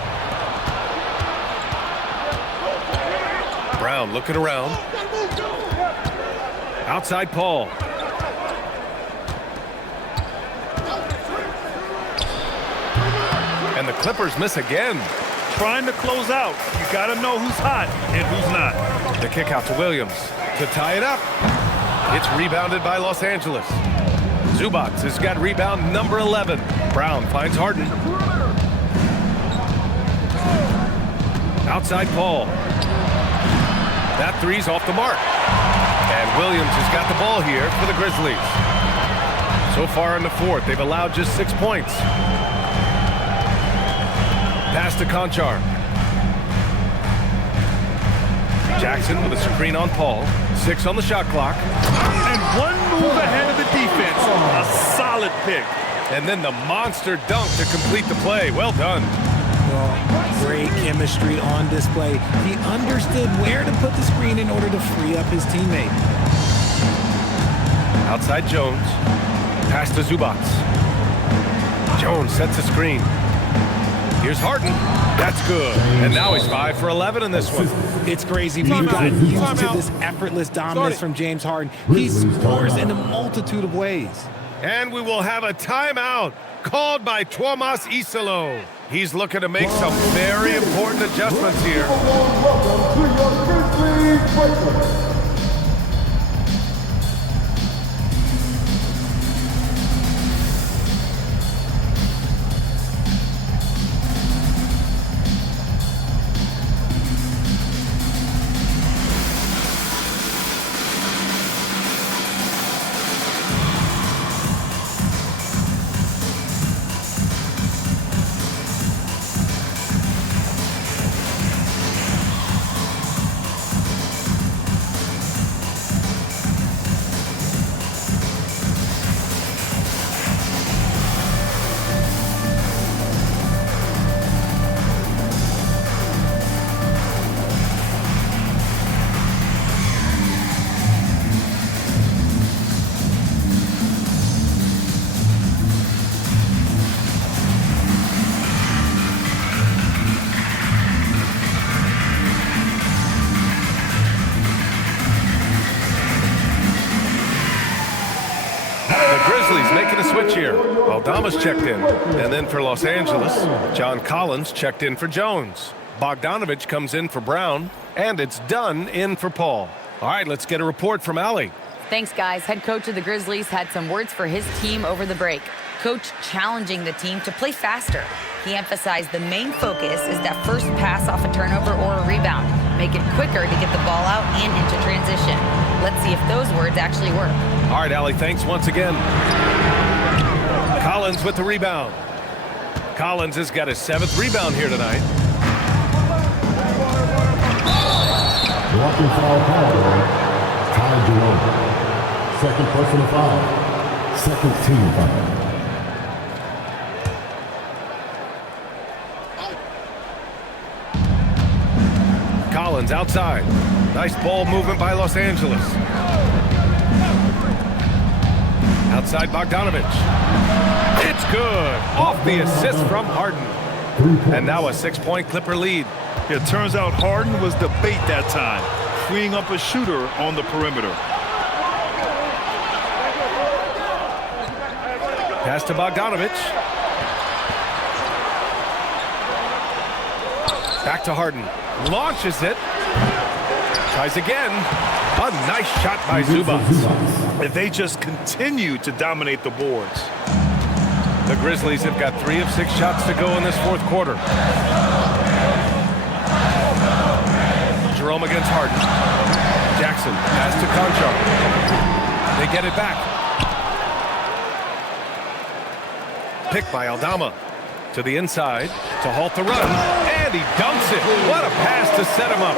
Brown looking around. Outside Paul. And the Clippers miss again. Trying to close out. You got to know who's hot and who's not. The kick out to Williams to tie it up. It's rebounded by Los Angeles. Zubac has got rebound number 11. Brown finds Harden. Outside Paul. That three's off the mark. And Williams has got the ball here for the Grizzlies. So far in the fourth, they've allowed just 6 points. Pass to Conchar. Jackson with a screen on Paul. 6 on the shot clock. And one move ahead of the defense. A solid pick. And then the monster dunk to complete the play. Well done. Well, great chemistry on display. He understood where to put the screen in order to free up his teammate. Outside Jones. Pass to Zubac. Jones sets a screen. Here's Harden. That's good. And now he's 5 for 11 in this one. It's crazy. We've gotten used to this effortless dominance from James Harden. He scores in a multitude of ways. And we will have a timeout called by Tomas Isalo. He's looking to make some very important adjustments here. Welcome to your Grizzlies breakfast. Making a switch here. Aldama's checked in. And then for Los Angeles, John Collins checked in for Jones. Bogdanovich comes in for Brown. And it's done in for Paul. All right, let's get a report from Allie. Thanks, guys. Head coach of the Grizzlies had some words for his team over the break. Coach challenging the team to play faster. He emphasized the main focus is that first pass off a turnover or a rebound. Make it quicker to get the ball out and into transition. Let's see if those words actually work. All right, Allie, thanks once again. Collins with the rebound. Collins has got his 7th rebound here tonight. Walking foul call. Ty Jerome. Second personal foul. Second team foul. Collins outside. Nice ball movement by Los Angeles. Outside Bogdanovich. It's good. Off the assist from Harden. And now a 6-point Clipper lead. It turns out Harden was the bait that time, freeing up a shooter on the perimeter. Pass to Bogdanovich. Back to Harden. Launches it. Tries again. A nice shot by Zubac. And they just continue to dominate the boards. The Grizzlies have got 3 of 6 shots to go in this fourth quarter. Jerome against Harden. Jackson pass to Conchar. They get it back. Picked by Aldama. To the inside to halt the run. And he dunks it. What a pass to set him up.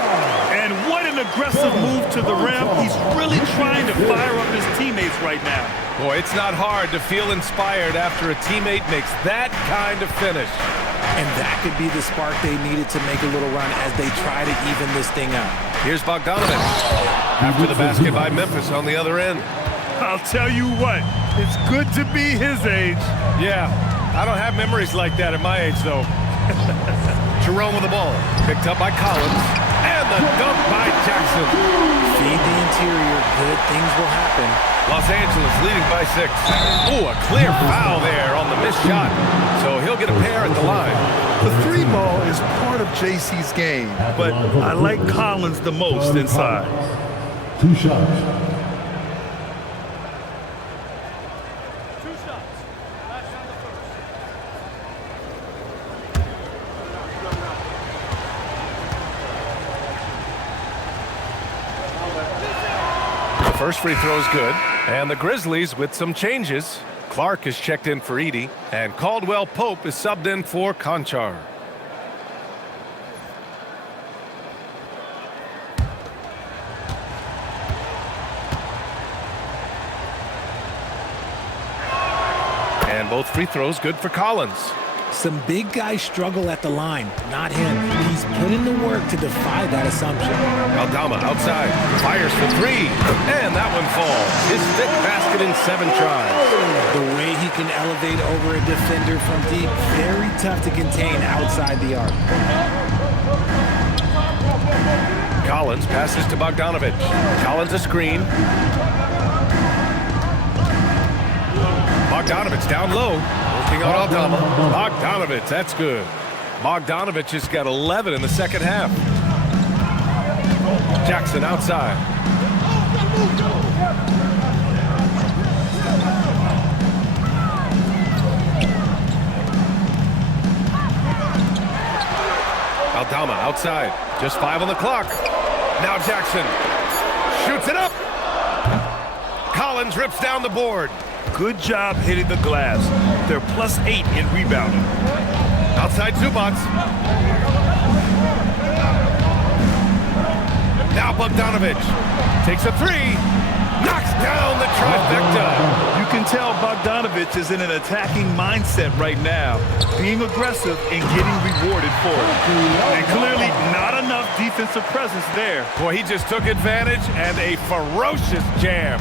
And what an aggressive move to the rim. He's really trying to fire up his teammates right now. Boy, it's not hard to feel inspired after a teammate makes that kind of finish. And that could be the spark they needed to make a little run as they try to even this thing out. Here's Bogdanovich. After the basket by Memphis on the other end. I'll tell you what, it's good to be his age. Yeah, I don't have memories like that at my age, though. Jerome with the ball. Picked up by Collins. And the dunk by Jackson. Feed the interior. Good things will happen. Los Angeles leading by 6. Ooh, a clear foul there on the missed shot. So he'll get a pair at the line. The 3 ball is part of JC's game, but I like Collins the most inside. 2 shots. First free throw is good, and the Grizzlies with some changes. Clark is checked in for Edie, and Caldwell Pope is subbed in for Conchar. And both free throws good for Collins. Some big guys struggle at the line, not him. He's put in the work to defy that assumption. Aldama outside, fires for 3, and that one falls. His 5th basket in 7 tries. The way he can elevate over a defender from deep, very tough to contain outside the arc. Collins passes to Bogdanovich. Collins a screen. Bogdanovich down low. Working on Aldama. Bogdanovich, that's good. Bogdanovich has got 11 in the second half. Jackson outside. Aldama outside. Just 5 on the clock. Now Jackson shoots it up. Collins rips down the board. Good job hitting the glass. They're +8 in rebounding. Outside Zubac. Now Bogdanovich takes a 3. Knocks down the trifecta. You can tell Bogdanovich is in an attacking mindset right now, being aggressive and getting rewarded for it. And clearly not enough defensive presence there. Boy, he just took advantage and a ferocious jam.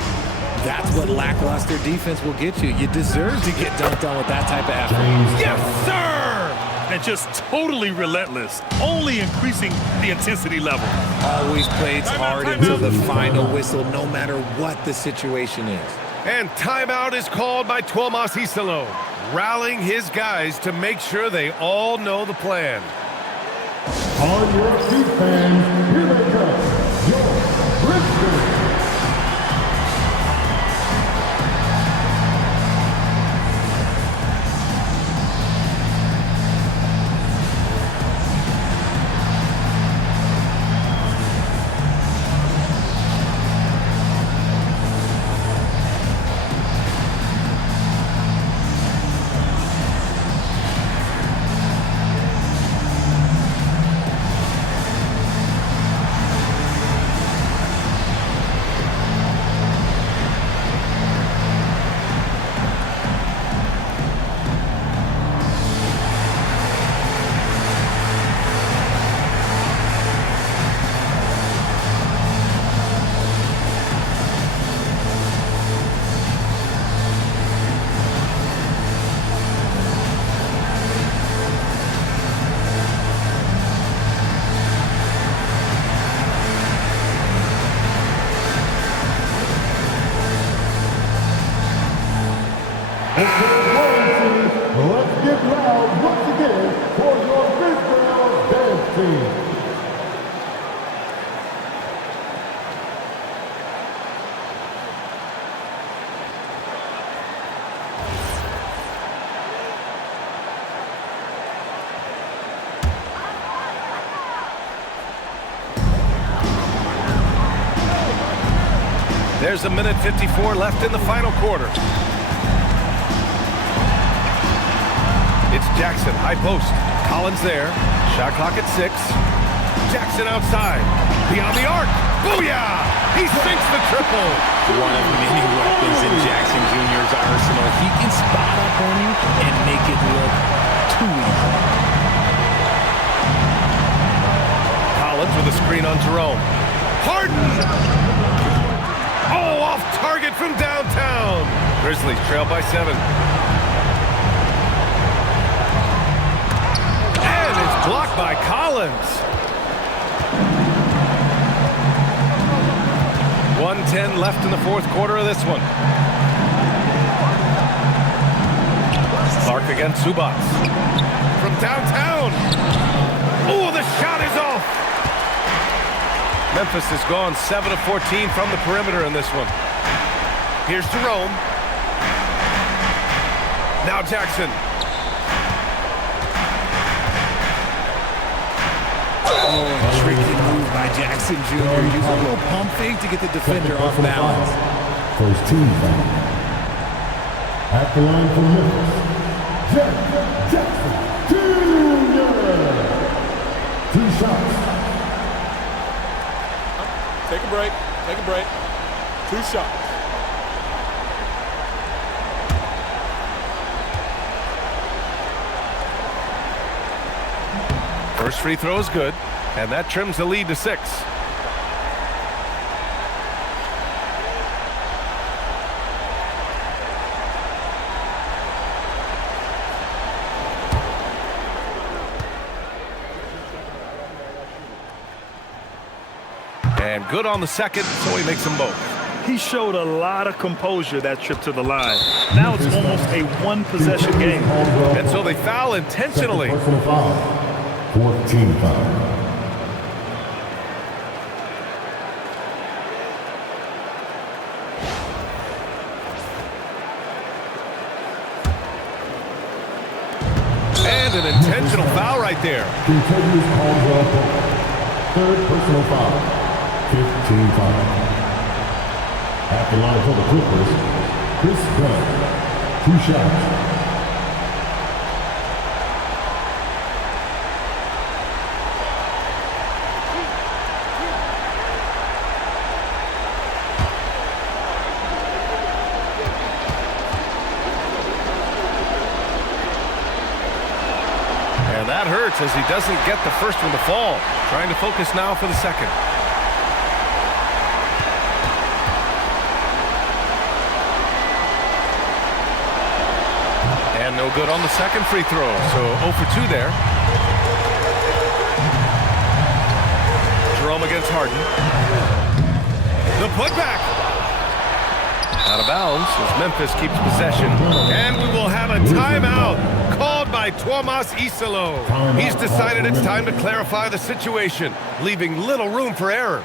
That's what lackluster defense will get you. You deserve to get dunked on with that type of effort. Yes, sir! And just totally relentless, only increasing the intensity level. Always plays hard until the final whistle, no matter what the situation is. And timeout is called by Tuomas Isalo, rallying his guys to make sure they all know the plan. On your feet, fans, here they come, your Grizzlies. Let's get loud once again for your Grizzlies dance team. There's a minute 54 left in the final quarter. It's Jackson, high post. Collins there. Shot clock at 6. Jackson outside. Beyond the arc. Booyah! He sinks the triple. One of many weapons in Jackson Jr.'s arsenal. He can spot up on you and make it look too easy. Collins with a screen on Jerome. Harden! Oh, off target from downtown. Grizzlies trail by 7. Blocked by Collins. 1:10 left in the fourth quarter of this one. Clark against Zubac. From downtown. Oh, the shot is off. Memphis has gone 7 of 14 from the perimeter in this one. Here's Jerome. Now Jackson. Oh, tricky move by Jackson Jr. Use a little pump fake to get the defender off balance. First team foul. At the line for Memphis, Jackson Jr. 2 shots. Take a break. Take a break. 2 shots. First free throw is good, and that trims the lead to 6. And good on the second, so he makes them both. He showed a lot of composure that trip to the line. Now it's almost a one-possession game. And so they foul intentionally. Personal foul. 14 foul. And an intentional foul right there. Continues Caldwell Pope. 3rd personal foul. 15 foul. At the line for the Clippers, Chris Dunn. 2 shots. And that hurts as he doesn't get the first one to fall. Trying to focus now for the second. And no good on the second free throw. So 0 for 2 there. Jerome against Harden. The putback. Out of bounds as Memphis keeps possession. And we will have a timeout called by Tuomas Isalo. He's decided it's time to clarify the situation, leaving little room for error.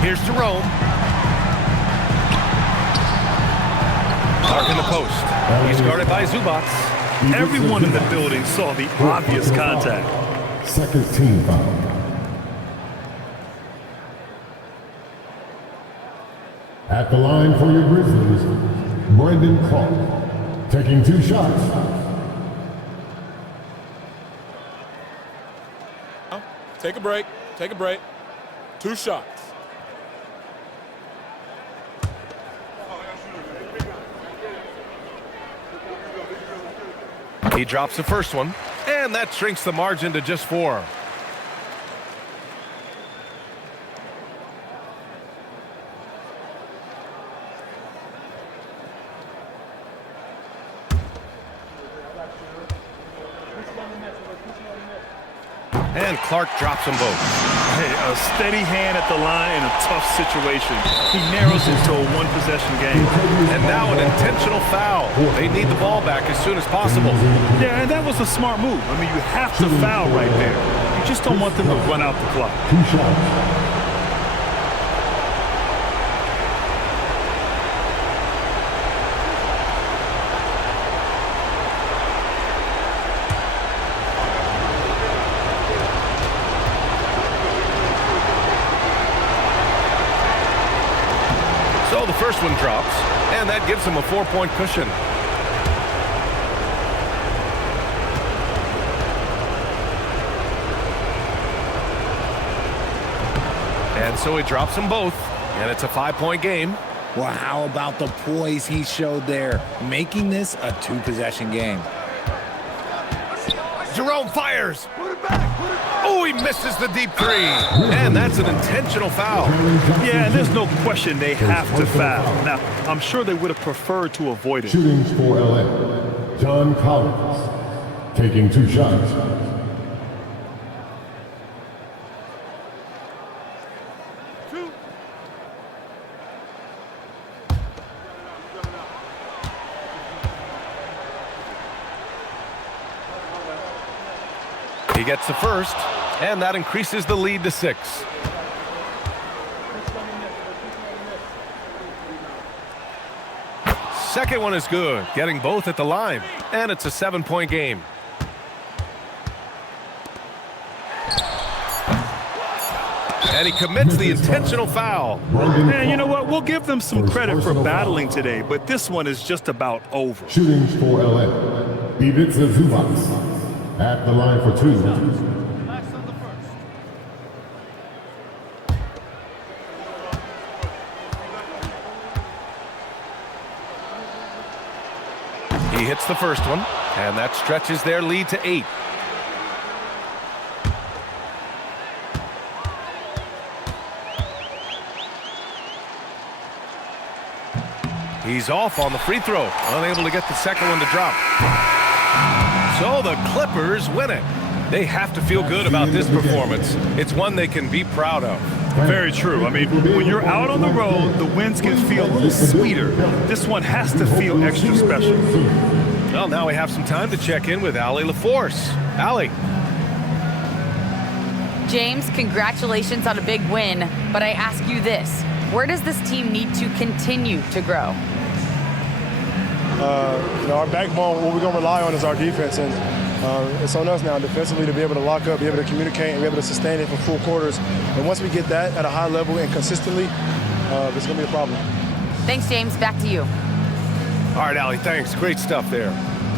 Here's Jerome. Clark in the post. He's guarded by Zubac. Everyone in the building saw the obvious contact. 2nd team foul. At the line for your Grizzlies, Brandon Clark, taking 2 shots. Take a break. Take a break. 2 shots. He drops the first one, and that shrinks the margin to just 4. And Clark drops them both. Hey, a steady hand at the line in a tough situation. He narrows it to a one-possession game. And now an intentional foul. They need the ball back as soon as possible. Yeah, and that was a smart move. I mean, you have to foul right there. You just don't want them to run out the clock. 2 shots. So the first one drops, and that gives him a 4-point cushion. And so he drops them both, and it's a 5-point game. Well, how about the poise he showed there, making this a 2-possession game? Jerome fires. Oh, he misses the deep 3. And that's an intentional foul. Yeah, and there's no question they have to foul. Now, I'm sure they would have preferred to avoid it. Shooting for LA, John Collins, taking 2 shots. He gets the first, and that increases the lead to 6. Second one is good, getting both at the line, and it's a 7-point game. And he commits the intentional foul. And you know what? We'll give them some credit for battling today, but this one is just about over. Shooting for LA, Ivica Zubac, at the line for 2. He hits the first one, and that stretches their lead to 8. He's off on the free throw, unable to get the second one to drop. So the Clippers win it. They have to feel good about this performance. It's one they can be proud of. Very true. I mean, when you're out on the road, the wins can feel a little sweeter. This one has to feel extra special. Well, now we have some time to check in with Allie LaForce. Allie. James, congratulations on a big win, but I ask you this. Where does this team need to continue to grow? Our backbone, what we're going to rely on is our defense, and it's on us now defensively to be able to lock up, be able to communicate, and be able to sustain it for full quarters. And once we get that at a high level and consistently, it's going to be a problem. Thanks, James. Back to you. All right, Allie, thanks. Great stuff there.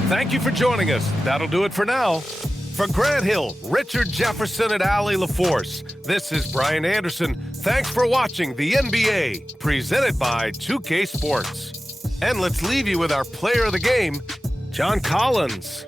Thank you for joining us. That'll do it for now. For Grant Hill, Richard Jefferson, and Allie LaForce, this is Brian Anderson. Thanks for watching the NBA, presented by 2K Sports. And let's leave you with our player of the game, John Collins.